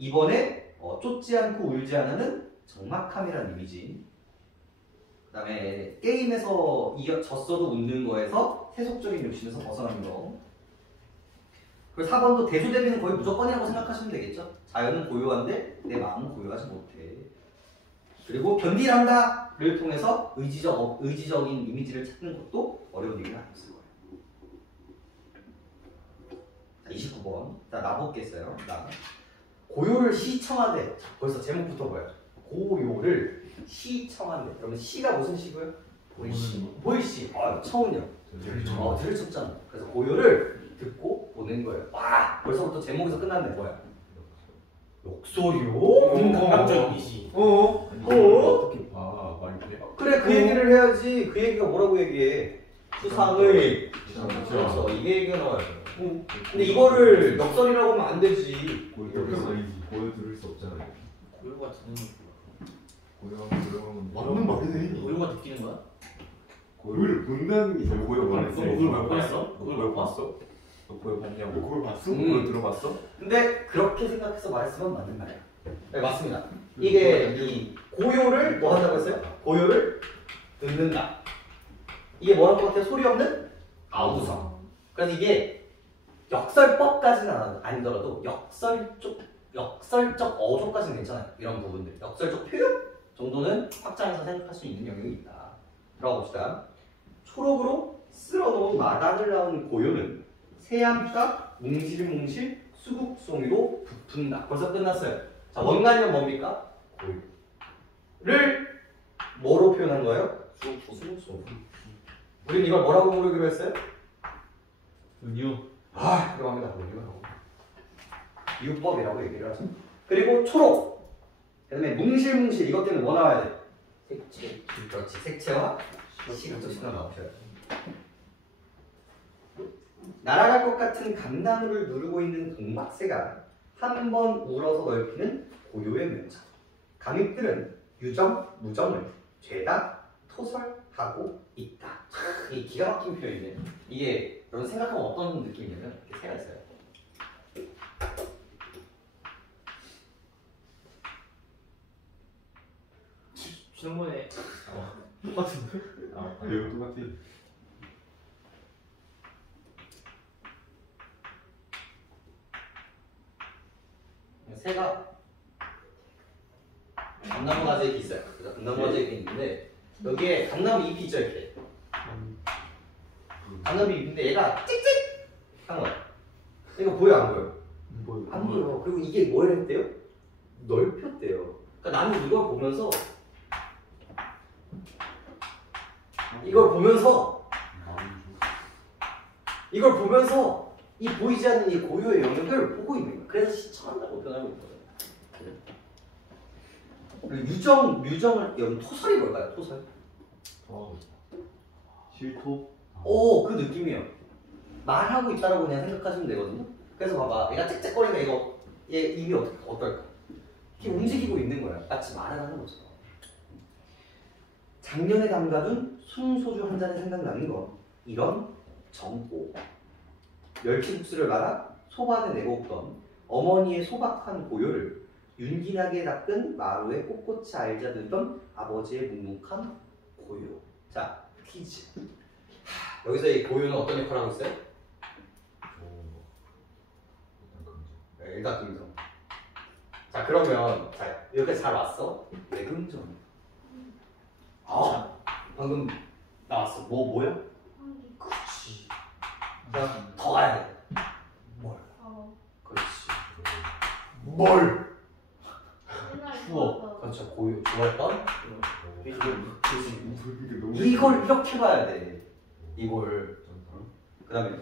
2번에 쫓지 않고 울지 않는 적막함이라는 이미지. 그 다음에 게임에서 졌어도 웃는 거에서 세속적인 욕심에서 벗어나는 거. 그리고 4번도 대소대비는 거의 무조건이라고 생각하시면 되겠죠. 자연은 고요한데 내 마음은 고요하지 못해. 그리고 견딜한다를 통해서 의지적인 이미지를 찾는 것도 어려운 일은 아니었을 거예요. 자, 29번. 자, 나보겠어요. 나. 고요를 시청하되. 벌써 제목부터 뭐야? 고요를 시청하되. 그러면 시가 무슨 시고요? 보이시. 보이시. 처음이요. 들을 쳤잖아. 그래서 고요를 듣고 보는 거예요. 와, 벌써부터 제목에서 끝났네. 뭐야? 욕설이요? 감정 이미지. 어떻게 봐 말이 돼? 그래, 그 얘기를 해야지. 그 얘기가 뭐라고 얘기해? 수상의. 그래서 이게 얘기가 나와요. 근데 이거를 역설이라고 하면 안 되지. 고요 들을 수 없잖아요. 고요가 듣는 고요하면 맞는 말이네. 고요가 느끼는 거야? 고요를 본다는 게 제일 고요 너 그걸 몇 번 했어? 그걸 왜 봤어? 너 고요 봤냐고? 그걸 봤어? 그걸 들어봤어? 근데 그렇게 생각해서 말했으면 맞는 말이야. 네, 맞습니다. 이게 이 고요를 뭐 한다고 했어요? 고요를 듣는다. 이게 뭐라고 할 것 같아요? 소리 없는 아우성. 그래서 이게 역설법까지는 아니더라도 역설적 어조까지는 괜찮아요. 이런 부분들. 역설적 표현 정도는 확장해서 생각할 수 있는 영역이 있다. 들어가 봅시다. 초록으로 쓸어놓은 마당을 나온 고요는 새암가 뭉실뭉실 수국송이로 부푼다. 벌써 끝났어요. 자, 원간이면 뭡니까? 고요를 뭐로 표현한 거예요? 수국송. 우린 이걸 뭐라고 부르기로 했어요? 은유. 들어갑니다. 이유법이라고 얘기를 하죠. 그리고 초록. 그 다음에 뭉실뭉실. 이것 때문에 뭐 나와야 돼? 색채. 그렇지. 색채와 시각적 나오셔야 돼. 날아갈 것 같은 감나무를 누르고 있는 동박새가 한 번 울어서 넓히는 고요의 명작. 감익들은 유정, 무정을 죄다 토설하고 있다. 이 기가 막힌 표현이네. 이게 여러분 생각하면 어떤 느낌이냐면 이렇게 새가 있어요. 지난번에 똑같은데? 이거 똑같아. 새가 감나무 가지에 잎이 있어요. 그래서 감나무 가지에 잎이 있는데 여기에 감나무 잎이 있죠 이렇게. 감나무 잎인데 얘가 찍찍 한 거야. 이거 보여 안 보여? 안 보여. 그리고 이게 뭘 했대요? 넓혔대요. 그러니까 나는 이걸 보면서 이 보이지 않는 이 고요의 영역을 보고 있는 거야. 그래서 시청한다고 표현하고 있거든. 유정을 여러분 토설이 뭘까요? 토설? 실토? 그 느낌이에요. 말하고 있다라고 그냥 생각하시면 되거든요. 그래서 봐봐, 얘가 짹짹거리니까 이거 얘 입이 어떨까? 이렇게 움직이고 있는 거야. 마치 말을 하는 거죠. 작년에 담가둔 순소주 한 잔이 생각나는 건 이런 정보. 멸치국수를 말아 소반에 내고던 어머니의 소박한 고요를 윤기나게 닦은 마루에 꼿꼿이 알자들던 아버지의 묵묵한 고요. 자, 퀴즈. 여기서 이 고요는 어떤 역할을 하고 있어요? 일단 긍정. 자, 그러면 자 여기까지 잘 왔어? 왜 긍정? 방금 나왔어. 뭐야? 그렇지. 자, 더 가야 돼. 뭘? 그렇지. 뭘? 추워. 그렇죠. 고요. 좋아했던? 이걸 이렇게 봐야 돼. 이걸. 그 다음에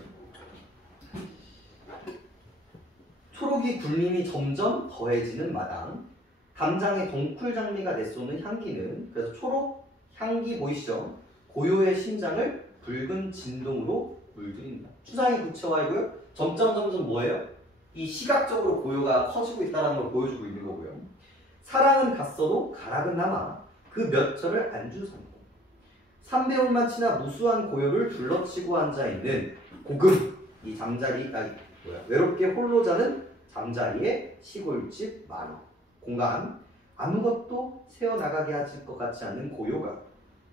초록이 굴림이 점점 더해지는 마당. 담장의 덩쿨 장미가 내쏘는 향기는, 그래서 초록 향기 보이시죠? 고요의 심장을 붉은 진동으로 물들인다. 추상이 구체화이고요. 점점 뭐예요? 이 시각적으로 고요가 커지고 있다는 걸 보여주고 있는 거고요. 사랑은 갔어도 가락은 남아 그 몇 절을 안주 삼고 3배울만 치나 무수한 고요를 둘러치고 앉아있는 고금. 이 잠자리 외롭게 홀로 자는 잠자리의 시골집 마루. 공간. 아무것도 새어나가게 하실 것 같지 않은 고요가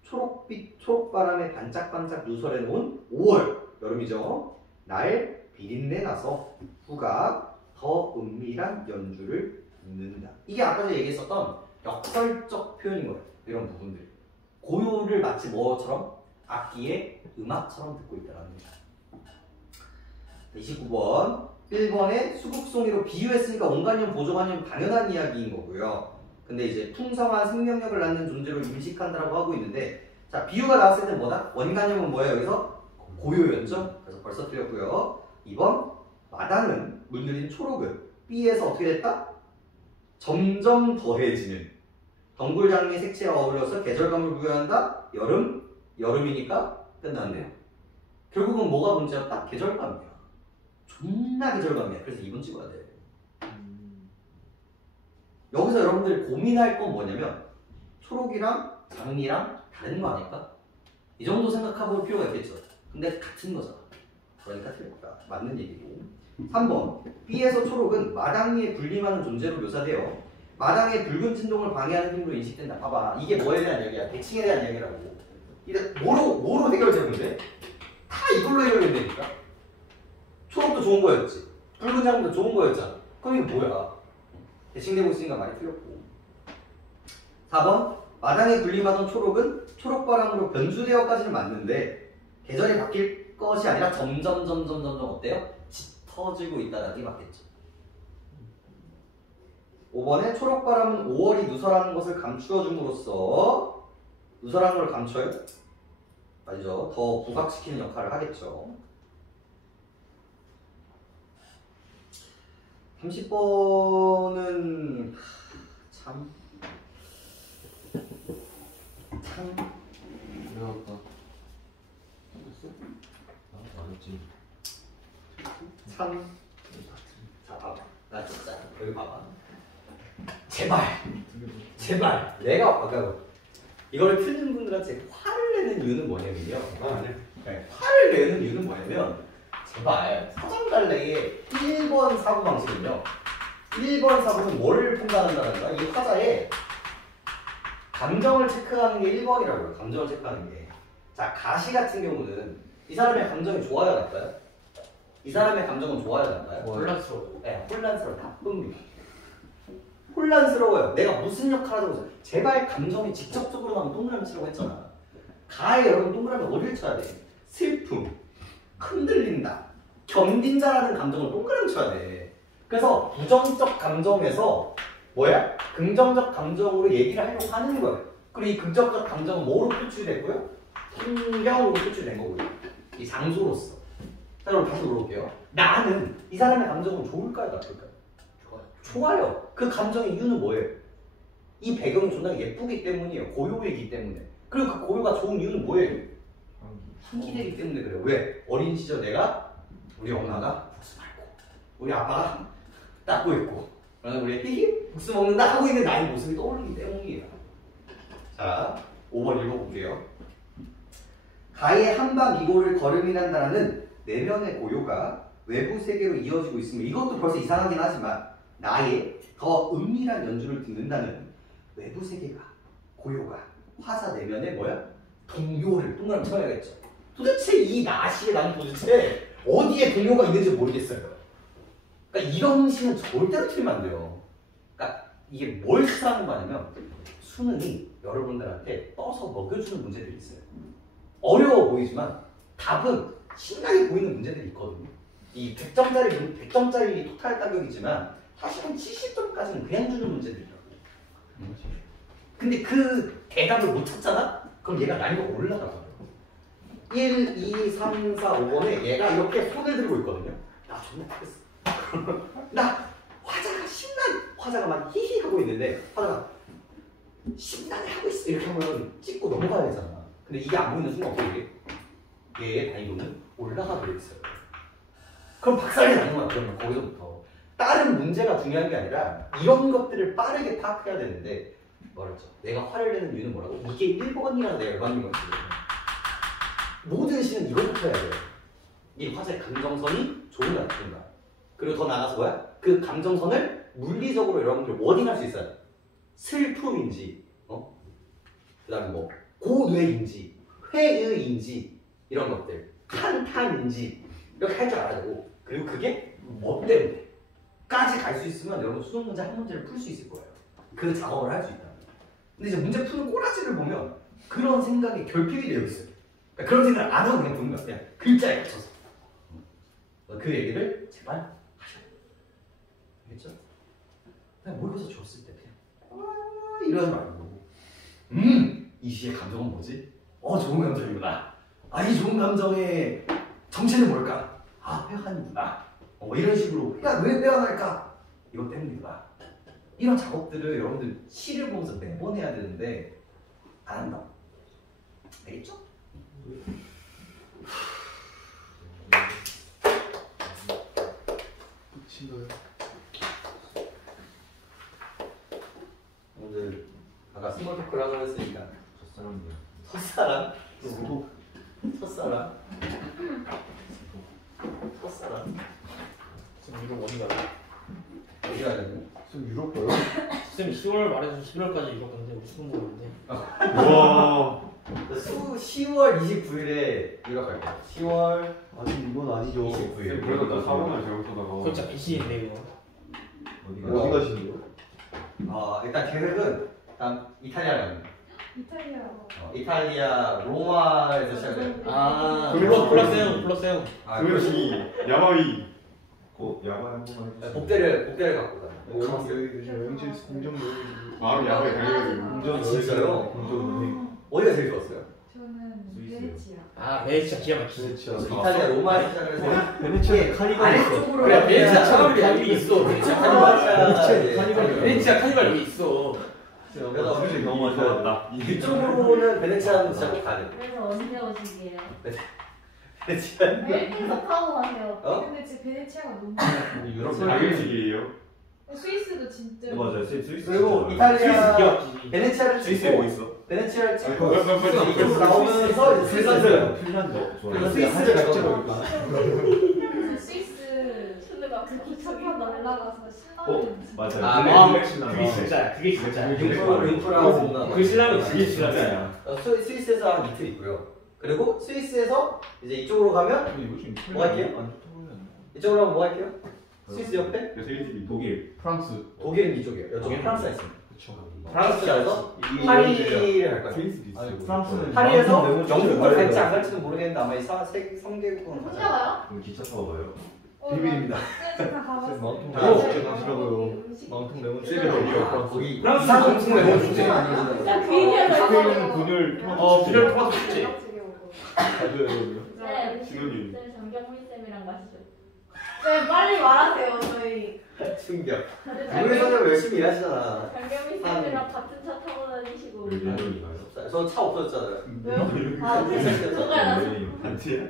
초록빛 초록바람에 반짝반짝 누설해 놓은 5월 여름이죠. 날 비린내 나서 후가 더 은밀한 연주를 듣는다. 이게 아까 전에 얘기했었던 역설적 표현인 거예요. 이런 부분들. 고요를 마치 뭐처럼? 악기의 음악처럼 듣고 있다는 거죠. 29번 1번에 수국송이로 비유했으니까 온관념, 보조관념 당연한 이야기인 거고요. 근데 이제 풍성한 생명력을 낳는 존재로 인식한다라고 하고 있는데, 자 비유가 나왔을 때 뭐다? 원관념은 뭐예요? 여기서 고요였죠? 그래서 벌써 틀렸고요. 2번 마당은 물들인 초록은 B에서 어떻게 됐다? 점점 더해지는 덩굴장미 색채와 어울려서 계절감을 부여한다. 여름이니까 끝났네요. 결국은 뭐가 문제였다? 계절감이야. 존나 계절감이야. 그래서 2번 찍어야 돼. 여기서 여러분들이 고민할 건 뭐냐면 초록이랑 장미랑 다른 거 아닐까? 이 정도 생각해볼 필요가 있겠죠. 근데 같은 거잖아. 그러니까 틀렸다. 맞는 얘기고. 3번 B에서 초록은 마당위에 군림하는 존재로 묘사돼요. 마당의 붉은 진동을 방해하는 힘으로 인식된다. 봐봐. 이게 뭐에 대한 얘기야? 대칭에 대한 얘기라고. 이게 뭐로 해결되는 건데? 다 이걸로 해결된다니까? 초록도 좋은 거였지. 붉은 장미도 좋은 거였잖아. 그럼 이게 뭐야? 대칭되고 있으니까 많이 틀렸고. 4번 마당에 군림하던 초록은 초록바람으로 변주되어까지는 맞는데 계절이 바뀔 것이 아니라 점점 어때요? 짙어지고 있다는 게 맞겠죠. 5번에 초록바람은 5월이 누설하는 것을 감추어줌으로써 누설하는 걸 감춰요? 아니죠. 더 부각시키는 역할을 하겠죠. 30번은 참 어려웠다. 됐어? 어렵지. 자 봐봐. 나 진짜 여기 봐봐. 제발 내가 아까 이걸 틀린 분들한테 화를 내는 이유는 뭐냐면요. 네, 화를 내는 이유는 뭐냐면 제발 사전갈래의 1번 사고 방식은요. 1번 사고는 뭐를 판단한다는 거야? 이 화자의 감정을 체크하는 게 1번이라고요. 감정을 체크하는 게. 자 가시 같은 경우는 이 사람의 감정이 좋아요 나빠요? 이 사람의 감정은 좋아요 나빠요? 혼란스러워요. 네, 혼란스러워. 나쁩니다. 혼란스러워요. 내가 무슨 역할을 하자고 했어? 제발 감정이 직접적으로 나오면 동그라미 치라고 했잖아. 가에 여러분 동그라미 어디를 쳐야 돼? 슬픔, 흔들린다, 견딘다라는 감정을 동그라미 쳐야 돼. 그래서 부정적 감정에서 뭐야? 긍정적 감정으로 얘기를 하려고 하는 거예요. 그리고 이 긍정적 감정은 뭐로 표출됐고요? 풍경으로 표출된 거고요. 이 장소로서. 자, 그럼 다시 물어볼게요. 나는 이 사람의 감정은 좋을까요? 나쁠까요? 좋아요. 그 감정의 이유는 뭐예요? 이 배경이 존나 예쁘기 때문이에요. 고요이기 때문에. 그리고 그 고요가 좋은 이유는 뭐예요? 향기되기 때문에 그래요. 왜? 어린 시절 내가 우리 엄마가 국수 맑고 우리 아빠가 닦고 있고 그러면 우리 히히 국수 먹는다 하고 있는 나의 모습이 떠오르기 때문이에요. 자, 5번 읽어볼게요. 가의 한밤 이고를 걸음이란다라는 내면의 고요가 외부 세계로 이어지고 있으며 이것도 벌써 이상하긴 하지만 나의 더 은밀한 연주를 듣는다는 외부 세계가 고요가 화사 내면에 뭐야? 동요를 동그라미 쳐야겠죠. 도대체 이 나시에 나는 도대체 어디에 동요가 있는지 모르겠어요. 그러니까 이런 시는 절대로 틀리면 안 돼요. 그러니까 이게 뭘 시사하는 거냐면 수능이 여러분들한테 떠서 먹여주는 문제들이 있어요. 어려워 보이지만 답은 신나게 보이는 문제들이 있거든요. 이 100점짜리 토탈 따격이지만 사실은 70점까지는 그냥 주는 문제들이라고. 근데 그 대답을 못 찾잖아? 그럼 얘가 난이도가 올라가거든. 1, 2, 3, 4, 5번에 얘가 이렇게 손을 들고 있거든요. 나 존나 타겠어. 나 화자가 막 히히 하고 있는데 화자가 신나게 하고 있어. 이렇게 하면 찍고 넘어가야 되잖아. 근데 이게 안 보이는 순간 어떻게 얘의 난이도는 올라가 버려 있어요. 그럼 박살이 나는 거야. 그러면 거기서부터. 다른 문제가 중요한 게 아니라 이런 것들을 빠르게 파악해야 되는데 뭐랬죠? 내가 화를 내는 이유는 뭐라고? 이게 1번이라서 내가 열받는 거지. 모든 시는 이것부터 해야 돼요. 이 화자의 감정선이 좋은가 나쁜가. 그리고 더 나아가서 뭐야? 그 감정선을 물리적으로 여러분들 워딩할 수 있어요. 슬픔인지 그 다음에 뭐 고뇌인지 회의인지 이런 것들 탄탄인지 이렇게 할 줄 알아야 되고 그리고 그게 뭐 때문에까지 갈 수 있으면 여러분 수능 문제 한 문제를 풀 수 있을 거예요. 그 작업을 할 수 있다. 근데 이제 문제 푸는 꼬라지를 보면 그런 생각이 결핍이 되어 있어요. 그러니까 그런 생각을 안 하고 그냥 보는 거야. 그냥 글자에 맞춰서 그 얘기를 제발 하셔야 돼요. 알겠죠? 그냥 모의고사 줬을 때 그냥 이러지 말고 이 시의 감정은 뭐지? 좋은 감정이구나. 이 좋은 감정의 정체는 뭘까? 회한이구나. 이런 식으로 왜 회한할까? 이것 때문이구나. 이런 작업들을 여러분들 시를 보면서 매번 해야 되는데 안 한다. 알겠죠? 끝인가요? 오늘 아까 스몰 토크를 하자고 했으니까 첫사람이야. 첫사랑? 첫사랑? 첫사랑? 지금 유럽 어디 가요? 어디 가야 되는? 지금 유럽 가요? 쌤 10월 말에서 11월까지 유럽 갔는데 우리 수능 보는데. 와. 10월 29일에 유럽 갈 거야. 10월 아니 이건 아니죠. 29일. 그래도 나 4번을 잘못 보다가. 그거 진짜 배신인데 이거. 어디 가시는 거예요? 일단 계획은 일단 이탈리아를 가는 거야. 이탈리아. 이탈리아 로마에서 시작해요. 플러스형. 그것이 야마위. 야마 한 번만 해주세요. 복대를 갖고 가요. 여행지 공정 바로 야마에 달려가지고 공정 진짜요? 공정 어디가 제일 좋았어요? 저는 스위스. 베네치아. 베네치아 기가 막히지. 이탈리아 로마에서 시작해서 베네치아에 카니발 아래쪽으로 그래 베네치아 카니발이 카니발이 있어. 베네치아 카니발 여기 있어. 그래서 너무 많이 좋았다. 이쪽으로는 베네치아는 진짜 꼭 가야 돼. 그래서 언제 오시게요? 베네치아. 왜 계속 타고 가세요? 근데 진짜 베네치아가 너무 유럽 자격식이에요. 스위스도 진짜 맞아요. 스위스. 그리고 스위스 이탈리아 기가 막히지. 베네치아를 스위스에 뭐 있어? 베네치아를 찍고 빨리. 이쪽으로 나오면서 이제 스위스 핀란드. 그래서 스위스를 가고 스위스 순우가 그 그기 기차가 날아가서 신나는 맞아요. 그게 진짜야. 그게 진짜야. 융프라고 그 신라면 그게 진짜야. 스위스에서 한 이틀 있고요. 그리고 스위스에서 이제 이쪽으로 가면 뭐 할게요? 이쪽으로 가면 뭐 할게요? 스위스 옆에 독일, 프랑스. 독일은 이쪽이에요. 이쪽에 프랑스가 있습니다. 그렇죠. 프랑스에서 파리를 갈 거예요. 아니 프랑스는 파리에서 영국을 갈지 안 갈지는 모르겠는데 아마 이 3개국은 혼자 가요? 그럼 기차 타고 가요. 비밀입니다. 다 가봤어. 마운틴 가시라고요. 마운틴 레몬 거기 프랑스 이상 레몬 축제 그 얘기하다 스페인 분열 분열 토마토 축제. 가져요. 네, 신혼여행. 쌤 정경민 쌤이랑 마시죠. 네, 빨리 말하세요, 저희. 충격. 우리 선생님 열심히 일하시잖아. 정경민 쌤이랑 같은 차 타고 다니시고. 저 차 없어졌잖아요. 저가요. 단체야?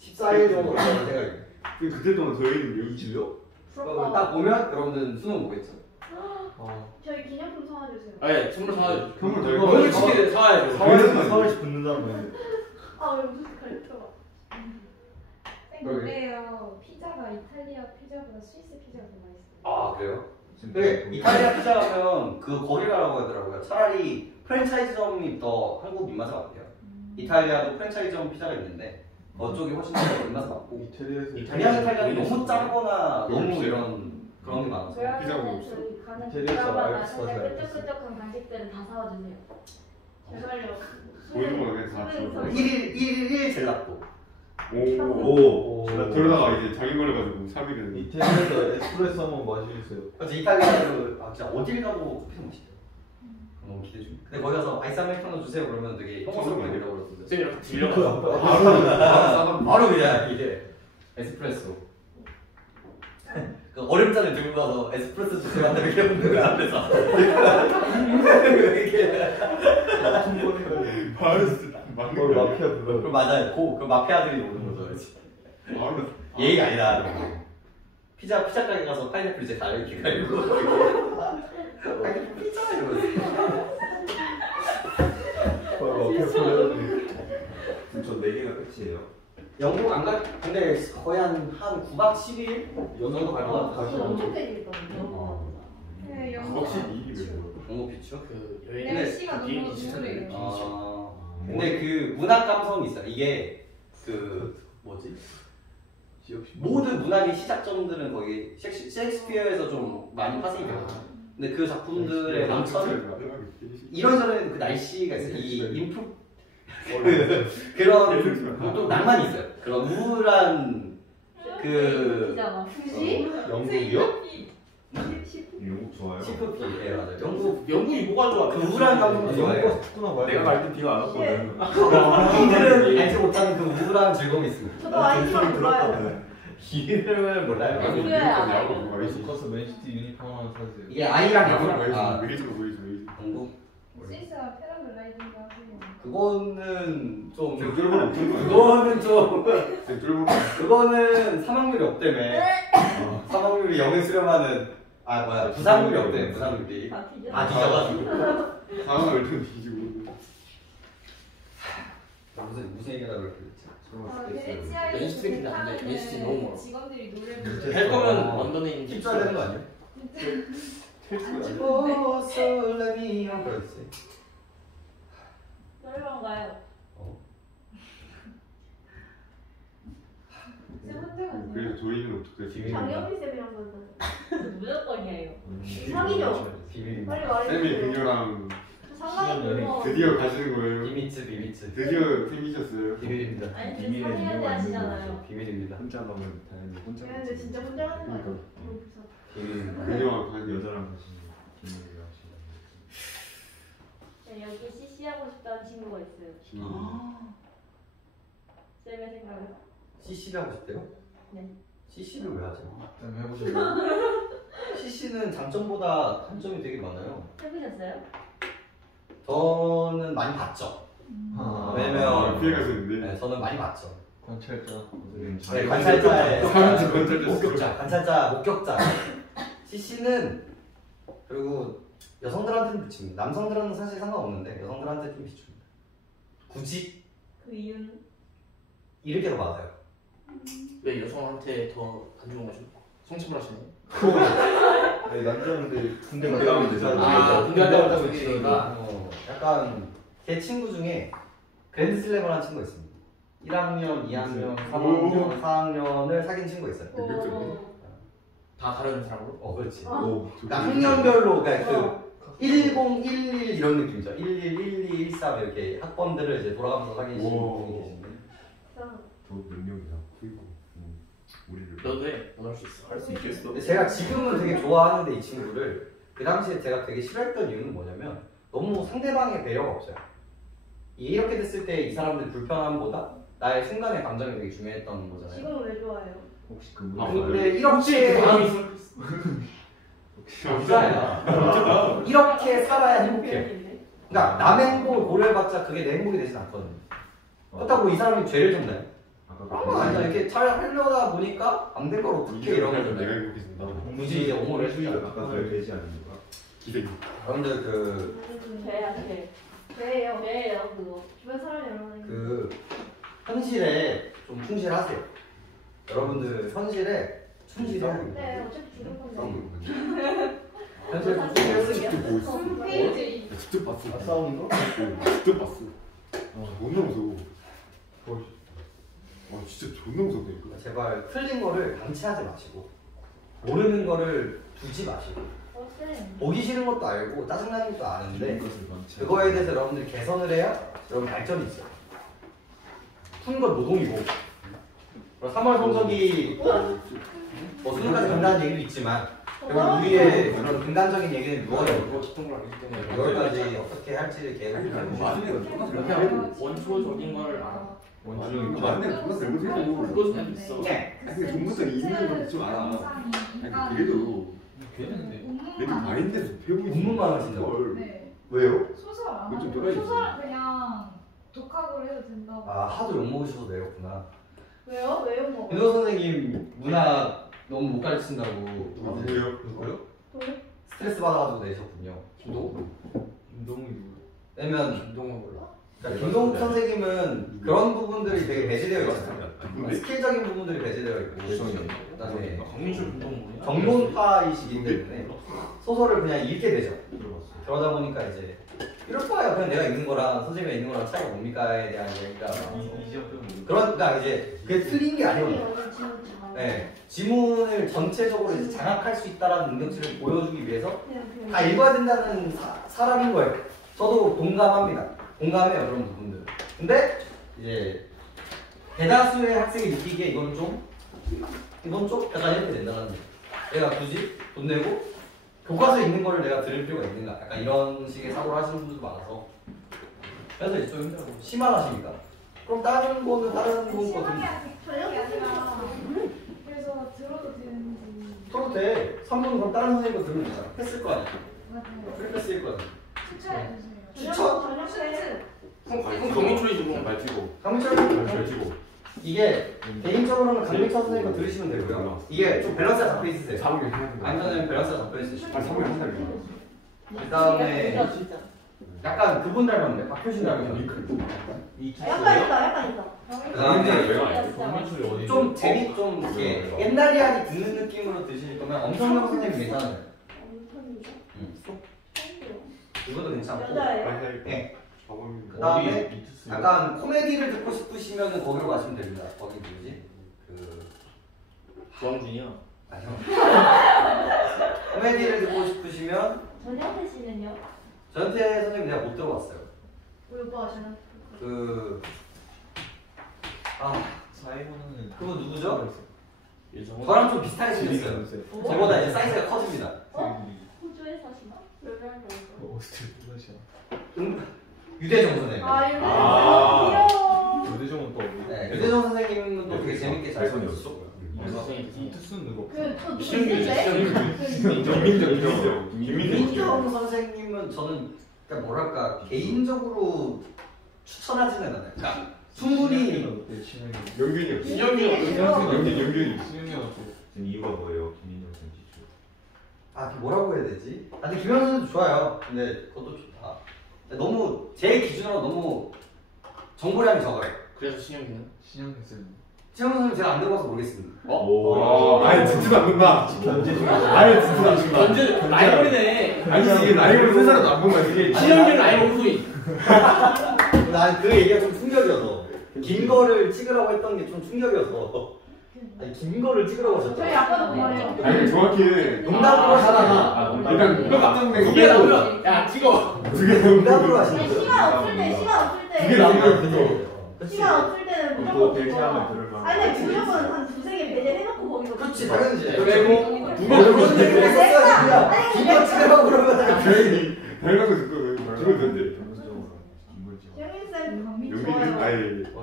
14일 정도 걸리는 생각이. 그때 동안 저희는 2주요? 딱 보면 여러분들은 수능 보겠죠. 저희 기념품 사와주세요. 아니 선물 사와야죠. 선물 더 선물 치킨 사와야죠. 4월씩 붙는다며. 왜 무슨 가르쳐? 쌤, 근데요, 피자가 이탈리아 피자보다 스위스 피자가 더 맛있어요. 그래요? 근데 이탈리아 피자 하면 그 거기 가라고 하더라고요. 차라리 프랜차이즈점이 더 한국 입맛에 맞대요. 이탈리아도 프랜차이즈점 피자가 있는데 그쪽이 훨씬 더 입맛에 맞고 이탈리아는 너무 짜거나 너무 이런 그런 게 많아서 그러면 저희 가는 드라마나 근데 끄적끄적한 간식들은 다 사와주세요. 제발요. 보이는 거 그냥 다 주고. 1일 젤라또. 오. 그러다가 이제 자기 걸려가지고 3일은 이태리에서 에스프레소 한번 마셔주세요. 그래서 이탈리아도 진짜 어딜 가도 커피 맛있대요. 너무 기대 중. 근데 거기 가서 아이스 아메리카노 주세요 그러면 되게 혐오스럽게 밀어버렸던데. 쌤 이렇게 들려. 바로 그냥 이게 에스프레소. 그 얼음잔을 들고 가서 에스프레소 주세요 한다면 이렇게 먹는 거야 앞에서. 이렇게. 바로 맞는 거 마피아 불러. 그럼 맞아요. 그 마피아들이 오는 거죠. 바로 예의가 아니다. 피자 가게 가서 파인애플 이제 다 이렇게 가지고 피자 이러면서. 저 4개가 끝이에요. 영국 안 갈, 근데 거의 한 9박 10일 정도 갈 것 같아요. 엄청 때리거든요. 네, 영국. 혹시 2일이 왜 영국 비추? 그 네, 여행 시간 너무 비행기 시간을 오래요. 근데 그 문학 감성이 있어요. 이게 그 뭐지? 모든 문학의 시작점들은 거기 셰익스피어에서 좀 많이 파생이 되거든요. 근데 그 작품들의 원천은 이런저런 그 날씨가 있어요. 이 인프 그런 또 낭만이 있어요. 그런 우울한 그 기자가. 굳이? 영국이요? 시프 영국 좋아요. 시프피 예 맞아요. 영국 영국이 뭐가 좋아? 그 우울한 감성도 좋아해요. 영국 축구나 봐요. 내가 갈 때 비가 안 왔거든. 이들은 알지 못하는 그 우울한 즐거움이 있습니다. 저도 아이디어 몰라요. 이들은 몰라요. 그래 알아요. 가서 맨시티 유니폼 하나 사세요. 이게 아이랑 영국 영국 스위스가 패러글라이딩도 하고 그거는 좀 쫄보는 그거는 좀 쫄보. 그거는 사망률이 없다며. 사망률이 0에 수렴하는 부상률이 없대. 부상률이 다 뒤져. 다 뒤져가지고 상황을 좀 뒤지고. 무슨 얘기하다 그랬지? 베네치아에서 맨시티인데 안 돼. 맨시티 너무 멀어. 직원들이 노래 부르는 할 거면 런던에 있는 힙줘야 되는 거 아니야? 안 오 솔레미오 그렇지. 노래방가요. 쌤 혼자 가세요? 그래서 저희는 어떻게 비밀. 장영민 쌤이랑 만나요. 무조건이에요. 상이죠. 비밀. 빨리 말해. 쌤이 그녀랑 상관없고. 드디어 가시는 거예요. 비미츠. 드디어 생기셨어요. 비밀입니다. 아니 근데 상의한테 하시잖아요. 비밀입니다. 혼자 가면 다행히 혼자. 근데 진짜 혼자 하는 거 아니야? 너무 무서워. 비밀입니다. 그녀와 간 여자랑 가시는 비밀이라 하시는. 네, 여기 CC 하고 싶다는 친구가 있어요. 쌤의 생각은? CC를 하고 싶대요? 네. CC를 왜 하죠? 한번 해보실래요? CC는 장점보다 단점이 되게 많아요. 해보셨어요? 저는 많이 봤죠. 왜냐면 피해 가셨는데. 네, 저는 많이 봤죠. 관찰자. 네, 관찰자의 관찰자. 목격자. CC는 그리고 여성들한테는 비춥니다. 남성들한테는 사실 상관없는데 여성들한테 좀 비춥니다. 굳이 그 이유는? 이렇게 더 많아요. 왜 여성한테 더 안좋은 거죠? 성침을 하시네. 아니 남자인데 군대 갔다 오면 되잖아. 아, 군대 갔다 오면 그러니까 되니까. 약간 제 친구 중에 그랜드슬램을 한 친구가 있습니다. 1학년, 2학년, 3학년, 4학년을 사귄 친구가 있어요. 다 다른 사람으로? 그렇지. 오. 그러니까 학년별로 그러니까 그 1011 이런 느낌이죠. 11, 12, 13 이렇게 학번들을 이제 돌아가면서 사귀시는 분이 계신데. 몇 명이나 그리고 우리를 너도 해. 너 할 수 있어. 할 수 있겠어? 근데 제가 지금은 되게 좋아하는데 이 친구를 그 당시에 제가 되게 싫어했던 이유는 뭐냐면 너무 상대방의 배려가 없어요. 이렇게 됐을 때 이 사람들 불편함보다 나의 순간의 감정이 되게 중요했던 거잖아요. 지금은 왜 좋아해요? 혹시 그분? 근데 이렇게 마음이 진짜야. 이렇게 살아야 행복해요. 그러니까 남의 행복을 고려해봤자 그게 내 행복이 되진 않거든요. 그렇다고 이 사람이 죄를 졌나요? 그런 건 아니다. 이렇게 잘 하려다 보니까 안 된 걸 어떻게 이런 걸 내가 행복해진다. 굳이 옹호를 해주지 않아. 가까이 되지 않는가? 기대기. 여러분들 죄야 죄. 죄예요. 죄예요 그거. 주변 사람이 얼마나 그 현실에 좀 충실하세요. 여러분들 현실에 충실해야 돼요. 네 어차피 죽을 건데. 현실에 좀 충실했으니까. 홈페이지 나 직접 봤어. 아, 싸우는 거? 직접 봤어. 존나 무서워. 진짜 존나 무섭다니까. 제발 틀린 거를 방치하지 마시고 모르는 거를 두지 마시고 어때? 보기 싫은 것도 알고 짜증나는 것도 아는데 것을 방치. 그거에 대해서 여러분들이 개선을 해야 여러분 발전이 있어요. 푸는 건 노동이고 3월 성적이 뭐 수능까지 간다는 얘기도 있지만 그리고 우리의 그런 근간적인 얘기는 6월에 깊은 걸 알기 때문에 6월까지 어떻게 할지를 계획을 하고 그냥 원초적인 걸 알아. 원주적인 많은 애가 존나 잘못해도 그거 좀 있어. 근데 전부터 있는 건 좀 알아. 아니 그래도 괜찮은데. 내가 마인드에서 배우고 공문만 하신다. 네. 왜요? 소설 안 그건 좀 하고 또라이지. 소설 그냥 독학으로 해도 된다고. 아 하도 욕먹으셔서 내렸구나. 왜요? 왜요 뭐? 윤호 선생님 문학 너무 못 가르친다고 누구요? 누구요? 누구요? 스트레스 받아가지고 내셨군요. 김동욱? 운동이 누구? 왜냐면 김동욱 몰라? 그러니까 김동욱 선생님은 그런 부분들이 되게 배제되어 있잖아요. 스킬적인 부분들이 배제되어 있고 그다음에 강민철 김동욱 뭐냐? 정론파이시기 때문에 소설을 그냥 읽게 되죠. 들어봤어. 그러다 보니까 이제 이럴 거예요. 그냥 내가 읽는 거랑 선생님이 읽는 거랑 차이가 뭡니까에 대한 얘기가 이지영 빼고 그러니까 이제 그게 틀린 게 아니고 네, 지문을 전체적으로 이제 장악할 수 있다라는 능력치를 보여주기 위해서 다 읽어야 된다는 사람인 거예요. 저도 공감합니다. 공감해요 그런 부분들. 근데 이제 대다수의 학생이 느끼기에 이건 좀 약간 이렇게 된다는 거예요. 내가 굳이 돈 내고 교과서에 있는 거를 내가 들을 필요가 있는가? 약간 이런 식의 사고를 하시는 분들도 많아서 그래서 이제 좀 힘들고 심한하십니까? 그럼 다른 거는 다른 거 심하게 들으 아직 전력이 아니라 그래서 들어도 되는지 들어도 돼. 3분 그럼 다른 선생님 거 들으면 되잖아. 했을 거 아니야. 맞아요. 프리패스일 거 아니야. 추천해주세요. 추천? 저녁 때 그럼 경민철이 지금 말티고 강민철 말티고 이게 개인적으로는 강민철 선생님 거 들으시면 되고요. 이게 좀 밸런스가 잡혀 있으세요. 사무실 해야 된다. 완전히 밸런스가 잡혀 있으시고 사무실 한 달이야. 그 다음에 약간 그분 닮았네. 박효신 닮았네. 약간 있다. 그 다음에 경민철이 어디? 좀 좀 이렇게 옛날 이야기 듣는 느낌으로 드실 거면 엄성명 선생님 괜찮아요. 이것도 괜찮고. 여자예요? 네. 저건 그 다음에 미투스. 약간 코미디를 듣고 싶으시면 거기로 가시면 됩니다. 거기 누구지? 조항준이야. 아니요. 코미디를 듣고 싶으시면 전현태 씨는요? 전태 선생님 내가 못 들어봤어요. 우리 오빠 아시나? 사이먼은 그거 누구죠? 예정은 저랑 좀 비슷하게 생겼어요. 저보다 이제 사이즈가 커집니다. 호주에 사시나? 여자인 줄 알고. 오스트리 보시야. 유대정 선생님. 아 이거 아. 귀여워. 유대종은 또 네, 유대정 선생님은 또 되게 재밌게 잘 대선이었어? 선생님. 이투스는 누구? 그또 김민정. 김민정 선생님은 저는 그러니까 뭐랄까 개인적으로 추천하지는 않아요. 그러니까 충분히 연균이 신영이 연균이 수영이가 지금 이유가 뭐예요? 김민정 선 지주. 그 뭐라고 해야 되지? 근데 김현수 선생도 좋아요. 근데 그것도 좋다. 근데 너무 제 기준으로 너무 정보량이 적어요. 그래서 신영이는? 신영 쌤. 최영 선생님 제가 안 들어봐서 모르겠습니다. 오. 아예 듣지도 않는다. 견제 중. 아예 듣지도 않는다. 완전 라이벌이네. 아니지 이게 라이브를 회사라도 안 본 거야 이게. 신영이는 라이벌 후임. 난 그 얘기가 좀 충격이어서 긴 거를 찍으라고 했던 게 좀 충격이어서 아니 긴 거를 찍으라고 하셨죠. 저희 아까도 그 말이에요. 아니 정확히 농담으로 하다가 일단 너 깜짝 놀란 두개 나오면 야 찍어. 농담으로 하시는 아니 거예요. 시간 없을 때 두개 나오면 시간 없을 때는 또 무조건 배제하면 그거. 들을 아니 근데 무조건 한 두세 개 배제해놓고 거기서 그렇지 당연히지. 빼고 그런 얘기를 했어야지 그냥 긴거 찍으라고 그러면 괜히 별거 듣고 들어도 된대. 시영민 쌤 연균이 좋아요. 아예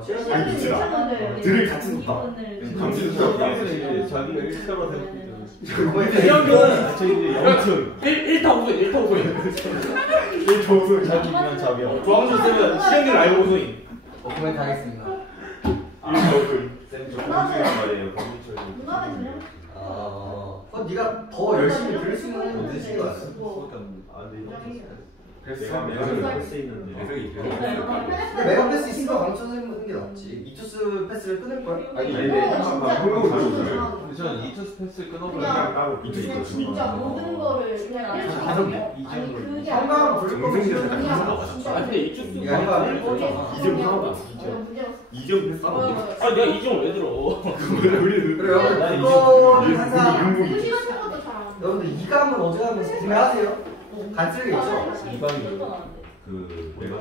시영민 미치다. 괜찮은데 들을 같이 놓다. 이분을 자기가 일사로 생각했잖아. 신영이는 저 이제 영춘. 1타 후임 1타 후임. 이 조수 자기면 자비야. 조항준 쌤은 신영이 라이벌 후임. 코멘트 하겠습니다. 쌤저 공주란 말이에요. 강민철이. 누나는 그냥 그건 네가 더 열심히 들을 수 있는 건 드시는 거 같아. 아 근데 패스가 패스 있는데 근데 내가 패스 있으니까 강철 선생님 하는 게 낫지. 이투스 패스를 끊을 거야? 아니 근데 근데 저는 이투스 패스 끊어버리면 따로 그냥 진짜 모든 거를 그냥 아니 그게 한강 부를 거면 동생들 다 그냥 같이 진짜 아니 근데 이쪽 네가 한강 이점 하나도 이점 패스 아 내가 이정을 왜 들어? 우리는 그래요? 난 그거는 항상 수시 같은 것도 잘안 여러분들 이감은 어제 하면 구매하세요. 간쓸게 있죠? 그 내가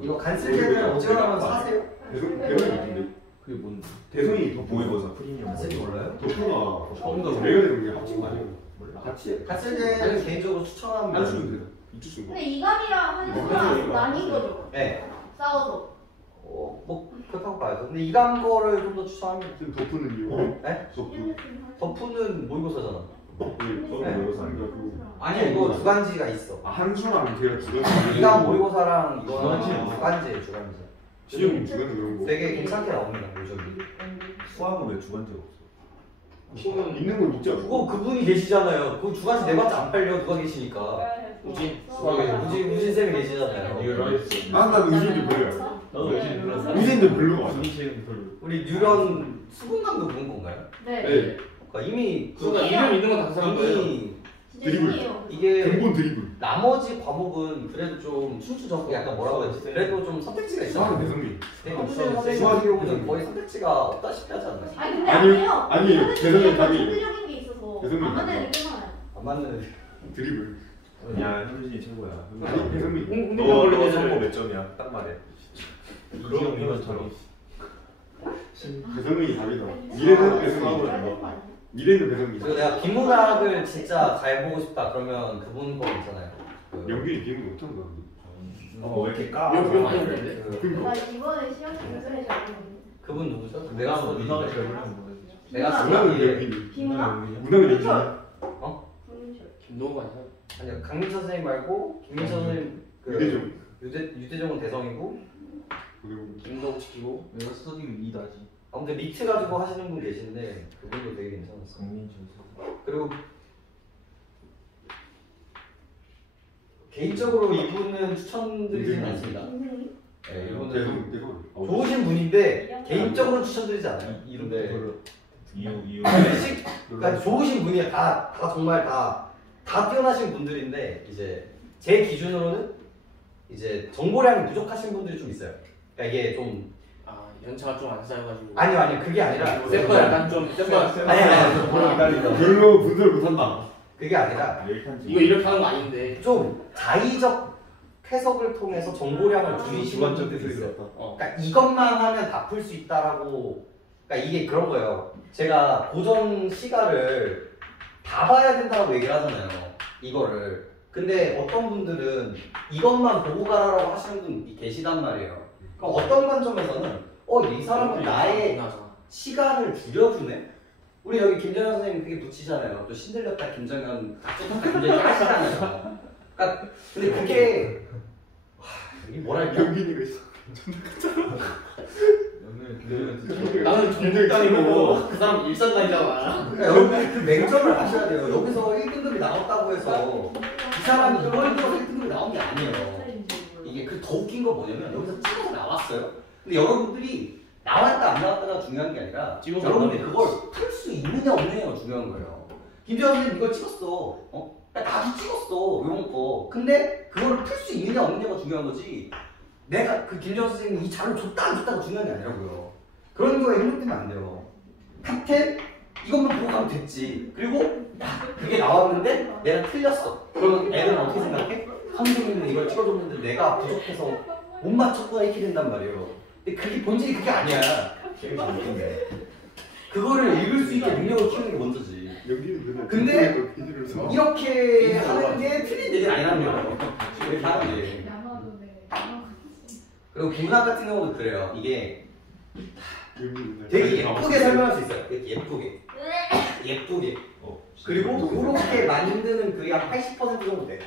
이거 간쓸게는 어제 하면 사세요. 대성이 있는데 그게 뭔 대성이 더 모의고사 프리미엄 간쓸게 몰라요? 덕후가 처음 다 내가 되는 게 합친 거 아니야? 같이 간쓸게는 개인적으로 추천합니다. 한수는 되나? 이투수 근데 이감이랑 한수랑 나뉜 거죠. 네. 싸워서. 뭐 그렇다고 봐야죠. 근데 이감 거를 좀 더 추천합니다. 지금 덕후는 이유 네? 덕후 덕후는 모의고사잖아. 저는 모의고사 아니야 아니 이거 주간지가 있어. 아 한수랑 걔가 주간지 이감 모의고사랑 이거는 주간지. 주간지예요, 주간지. 시험이 주간지 그런 거 되게 괜찮게 나옵니다, 요즘이. 수학은 왜 주관제가 없어? 있는 걸 묻지 않고 그거 그분이 계시잖아요. 그 주간지 내봤자 안 팔려 누가 계시니까. 우진. 우진 쌤이 계시잖아요. 나는 의진이 별로야 나도 의진 별로. 의진도 별로가 맞아 우리 뉴런 수분감도 그런 건가요? 네. 네 그러니까 이미 그러니까 이름 있는 건 다 사는 거예요. 이미 진짜 드리블. 신기해요. 이게 근본 드리블 나머지 과목은 그래도 좀 순수적 약간 뭐라고 해야 되지? 그래도 좀 선택지가 있잖아. 배송비. 선생님은 거의 선택지가 없다시피 하지 않나요? 아니 근데 아니요, 아니에요. 아니에요. 배송이 답이 전문적인 게 있어서 배송이 안 맞는 답이. 애들 끊어요. 안 맞는 드리블. 야 현진이 최고야. 아니 배송비. 너 성모 몇 점이야? 딱 말해. 이기영이면 저기. 배송이 답이다. 미래는 배송이. 사업을 미래는 배송이. 그리고 내가 비문학을 진짜 잘 보고 싶다 그러면 그분 거 있잖아요. 그 연균이 비밀 못한 거. 왜 이렇게 까? 용 많이 했는데. 나 이번에 시험 준비해서 왔거든요. 그분 누구죠? 내가 한번 누나가 잘 모르는 거지. 내가 문학은 쓰는 연균이. 비문학? 문학은 연균이. 국민철. 김동욱 아니야? 아니요 강민철 선생님 말고 김민철 선생님 그 유대종. 유대종은 대성이고 그리고 김동욱 지키고. 내가 스터디는 2다지. 아무튼 리트 가지고 하시는 분 계신데 그분도 되게 괜찮았어요. 강민철. 그리고 개인적으로 이분은 추천드리진 않습니다. 선생님? 네, 이분은 대성. 좋으신 분인데 개인적으로 추천드리지 않아요. 이름 네. 이유. 그러니까 좋으신 분이에요. 다 정말 다 뛰어나신 분들인데 이제 제 기준으로는 이제 정보량이 부족하신 분들이 좀 있어요. 그러니까 이게 좀 아 연차가 좀 안 쌓여가지고. 아니요 그게 아니라 쌤거 약간 좀 쌤거. 아니 별로 분석을 못한다. 그게 아니라 이거 이렇게 하는 거 아닌데. 좀 자의적 해석을 통해서 정보량을 줄이시는 분들이 있어요. 그러니까 이것만 하면 다 풀 수 있다라고. 그러니까 이게 그런 거예요. 제가 고전 시가를 다 봐야 된다고 얘기를 하잖아요. 이거를. 근데 어떤 분들은 이것만 보고 가라고 하시는 분이 계시단 말이에요. 그럼 어떤 관점에서는 이 사람은 나의 시간을 줄여주네? 우리 여기 김정현 선생님 그게 붙이잖아요. 또 신들렸다 김정현, 닥쳤다 김정현 하시잖아요. 그러니까 근데 그게 이게 뭐랄까? 연균이가 있어. 나는 정국단이고 그 사람 일산단이잖아. 그러니까 여러분들이 그 맹점을 아셔야 돼요. 여기서 1등급이 나왔다고 해서 이 사람이 그걸 들어서 1등급이 나온 게 아니에요. 이게 그 더 웃긴 건 뭐냐면 여기서 찍어서 나왔어요. 근데 여러분들이 나왔다 안 나왔다가 중요한 게 아니라 여러분들이 그걸 풀 수 있느냐 없느냐가 중요한 거예요. 김재환 선생님 이걸 찍었어. 나도 찍었어. 이런 거. 근데 그걸 풀 수 있느냐 없느냐가 중요한 거지. 내가 그 김재환 선생님이 이 자료를 줬다 안 줬다가 중요한 게 아니라고요. 그런 거에 힘들면 안 돼요. 탑10 이것만 보고 가면 됐지. 그리고 그게 나왔는데 내가 틀렸어. 그러면 애들은 어떻게 생각해? 선생님은 이걸 찍어줬는데 내가 부족해서 못 맞췄구나 이렇게 된단 말이에요. 근데 그게 본질이 그게 아니야. 그거를 읽을 수 있게 능력을 키우는 게 먼저지. 근데 이렇게 하는 게 틀린 얘기는 아니라는 거예요. 이렇게 하는 게. 야마도 네. 그리고 문학 같은 경우도 그래요. 이게 되게 예쁘게 설명할 수 있어요. 되게 예쁘게. 그리고 그렇게 만드는 그게 한 80% 정도 돼요.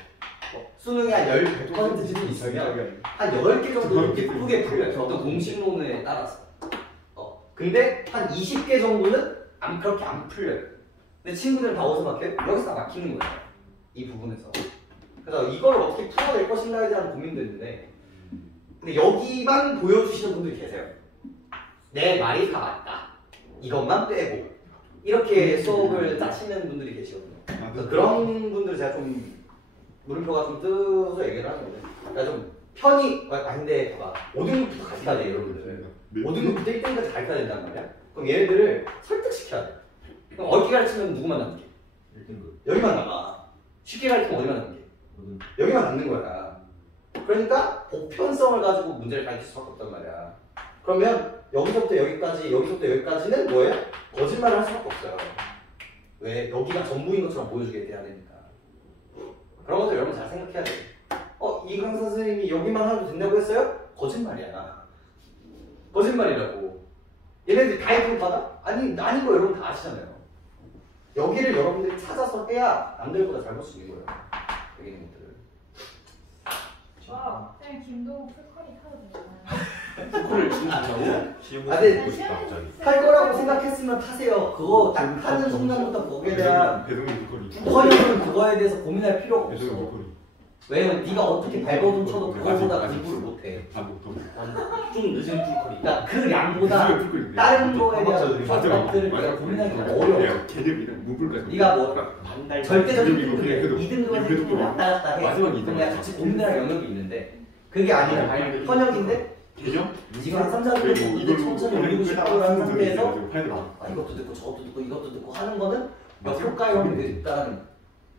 수능이 한 10% 지금 있으면 한 8개 정도는 예쁘게 풀려요. 어떤 공식론에 따라서. 근데 한 20개 정도는 그렇게 안 풀려요. 근데 친구들은 다 어디서 막혀요? 여기서 다 막히는 거예요. 이 부분에서. 그래서 이걸 어떻게 풀어낼 것인가에 대한 고민도 있는데 근데 여기만 보여주시는 분들이 계세요. 내 말이 다 맞다. 이것만 빼고 이렇게 수업을 짜시는 분들이 계시거든요. 그래서 그런 분들 제가 좀 물음표가 좀 뜨서 얘기를 하는데 그러니까 좀 편히 근데 봐봐 5등급부터 같이 가야 돼 여러분들. 5등급부터 1등급까지 가르쳐야 된단 말이야. 그럼 얘네들을 설득시켜야 돼. 그럼 어떻게 가르치면 누구만 남게? 1등급. 여기만 남아. 쉽게 가르치면 어디만 남게? 여기만 남는 거야. 그러니까 보편성을 가지고 문제를 가르칠 수밖에 없단 말이야. 그러면 여기서부터 여기까지, 여기서부터 여기까지는 뭐예요? 거짓말을 할 수밖에 없어요. 왜? 여기가 전부인 것처럼 보여주게 돼야 되니까. 그런 것들 여러분 잘 생각해야 돼. 이 강사 선생님이 여기만 하도 된다고 했어요? 거짓말이야. 거짓말이라고. 얘네들이 다 1등 받아? 아닌 거 여러분 다 아시잖아요. 여기를 여러분들이 찾아서 해야 남들보다 잘 볼 수 있는 거예요. 여기 있는 것들을. 와, 쌤 김동욱 풀커리 타도 되잖아요. 풀을 진다고? 시험 근데 듣고 싶다 갑자기. 탈 거라고 생각했으면 타세요. 그거 딱 타는 순간부터 거기에 대한 배송이 목걸이. 북한형은 그거에 대해서 고민할 필요가 배송이 없어. 목걸이. 왜냐면 네가 어떻게 발버둥 쳐도 그거보다 공부를 못해. 좀 늦은 풀거리. 그러니까 그 양보다 다른 거에 대한 것들을 내가 고민하기 어려워. 개념이랑 무불가. 네가 뭐 반달. 절대적인 이거 등급에 그래도 2등급에서 그래도 1등급 왔다 갔다 해. 마지막 그럼 내가 같이 고민할 영역이 있는데 그게 아니라 현역인데 개념? 지금 한 3, 4등급 그리고 공부인데 이걸로 천천히 올리고 싶다는 상태에서 파이드라. 이것도 듣고 저것도 듣고 이것도 듣고 하는 거는 역효과형이 있다는.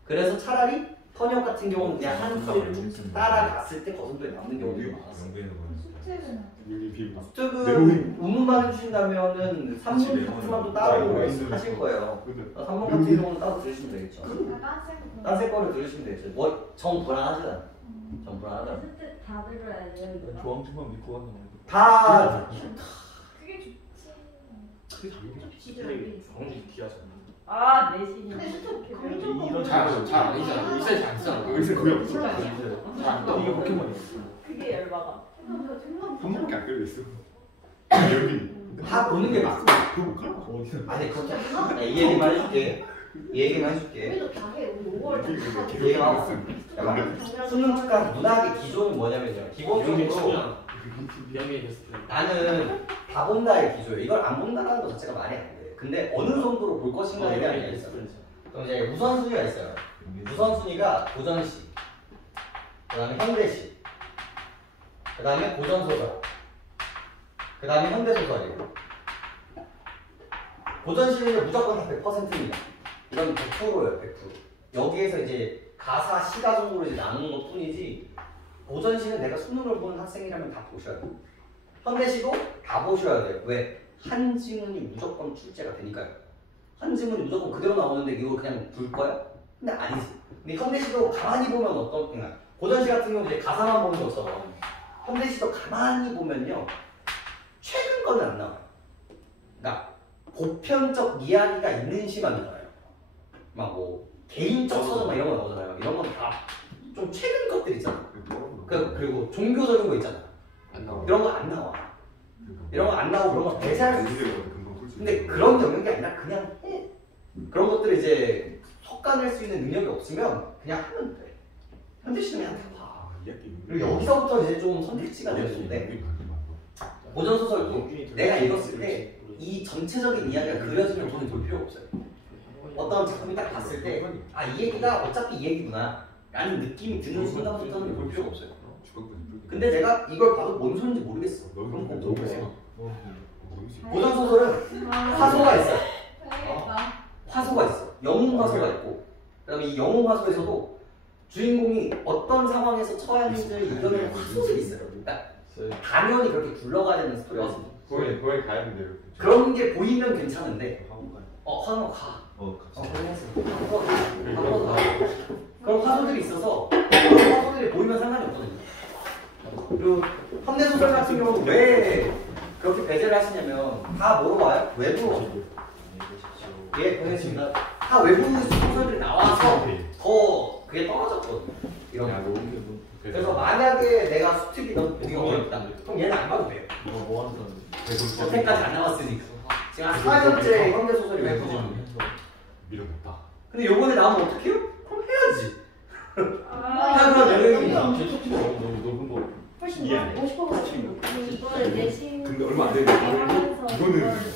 그래서 차라리 현역 같은 경우는 그냥 한 소리를 쭉 따라갔을 때 거슴도에 남는 경우도 많았어. 숙제는 여기 비밀. 습득은 우문만 해주신다면은 3문 파트만 또 따로 하실 거예요. 3문 같은 경우는 따로 들으시면 되겠죠. 딴새 거를 들으시면 되겠죠. 뭐 정 불안하지 않아. 정 불안하다. 그때 다 들어야 돼요. 이거. 조항주만 믿고 가는 거. 다 그게 좋지. 근데 정지 귀하잖아. 아 내신이. 근데 수특 이런 잘안 아니잖아. 일세 잘안 쓰잖아. 의사 그게 없어. 이게 포켓몬이야. 그게 열받아. 한 번밖에 안 끌렸어. 여기. 다 보는 게 맞어. 그거 못 가? 아니 그렇게 이 얘기만 해줄게. 이 얘기만 해줄게. 우리도 다 해. 우리 5월 다 얘가 약간 수능 특강 문학의 기조는 뭐냐면요. 기본적으로 명예 됐을 때. 나는 다 본다의 기조예요. 이걸 안 본다라는 것 자체가 말이 안 돼. 근데 어느 정도로 볼 것인가에 대한 얘기가 있어요. 그럼 이제 우선순위가 있어요. 우선순위가 고전시, 그 다음에 현대시, 그 다음에 고전소설, 그 다음에 현대소설이에요. 고전시는 무조건 다 100%입니다. 이건 100%예요, 100%. 여기에서 이제 가사, 시가 정도로 이제 나누는 것 뿐이지, 고전시는 내가 수능을 보는 학생이라면 다 보셔야 돼요. 현대시도 다 보셔야 돼요. 왜? 한 지문이 무조건 출제가 되니까요. 한 지문이 무조건 그대로 나오는데 이걸 그냥 불 거야? 근데 아니지. 근데 현대시도 가만히 보면 어떤, 그러니까 고전시 같은 경우 이제 가사만 보는 것처럼 현대시도 가만히 보면요. 최근 거는 안 나와요. 그러니까 보편적 이야기가 있는 시만 나와요. 막 뭐 개인적 서적 막 이런 거 나오잖아요. 이런 건 다 좀 최근 것들 있잖아. 그리고 종교적인 거 있잖아. 안 나와. 이런 거 안 나와. 이런 거 안 나오고 그런 거 배제할 수 있어. 근데 그런 영역이 아니라 그냥 해. 그런 것들을 이제 섞어낼 수 있는 능력이 없으면 그냥 하면 돼. 현대시는 그냥 다 봐. 그리고 여기서부터 이제 좀 선택지가 되는데 고전소설도 내가 읽었을 때 이 전체적인 이야기가 그려지면 저는 볼 필요가 없어요. 어떤 작품이 딱 봤을 때 아, 이 얘기가 어차피 이 얘기구나 라는 느낌이 드는 순간부터는 볼 필요가 없어요. 근데 내가 이걸 봐도 뭔 소리인지 모르겠어. 그럼 꼭 너무 해. 고전소설은 화소가 있어요. 화소가 있어. 영웅 화소가 있고 그다음에 이 영웅 화소에서도 주인공이 어떤 상황에서 처했는지를 이겨내는 화소들이 있어요. 그러니까 당연히 그렇게 굴러가야 되는 스토리거든요. 거기 가야 된대요. 그런 게 보이면 괜찮은데 화는 가. 같이. 한번 가. 그런 화소들이 있어서 그런 화소들이 보이면 상관이 없거든요. 그리고 현대소설 같은 경우는 왜 그렇게 배제를 하시냐면 다 뭐로 와요? 외부로. 예, 보내십니다. 다 외부 소설들이 나와서 더 그게 떨어졌거든요. 이런 거. 그래서 만약에 내가 수특이 너무 보기가 어렵다. 그럼 얘는 안 봐도 돼요. 뭐 하는 사람? 여태까지 안 나왔으니까. 지금 한 4년째 현대소설이 외부잖아. 밀어냈다. 근데 요번에 나오면 어떡해요? 그럼 해야지. 아, 그런 영역이 제 토끼도 너무 뭐 훨씬 이해 안 더 50%가 이거를 내신. 근데 얼마 안 되는데 하면서 이거는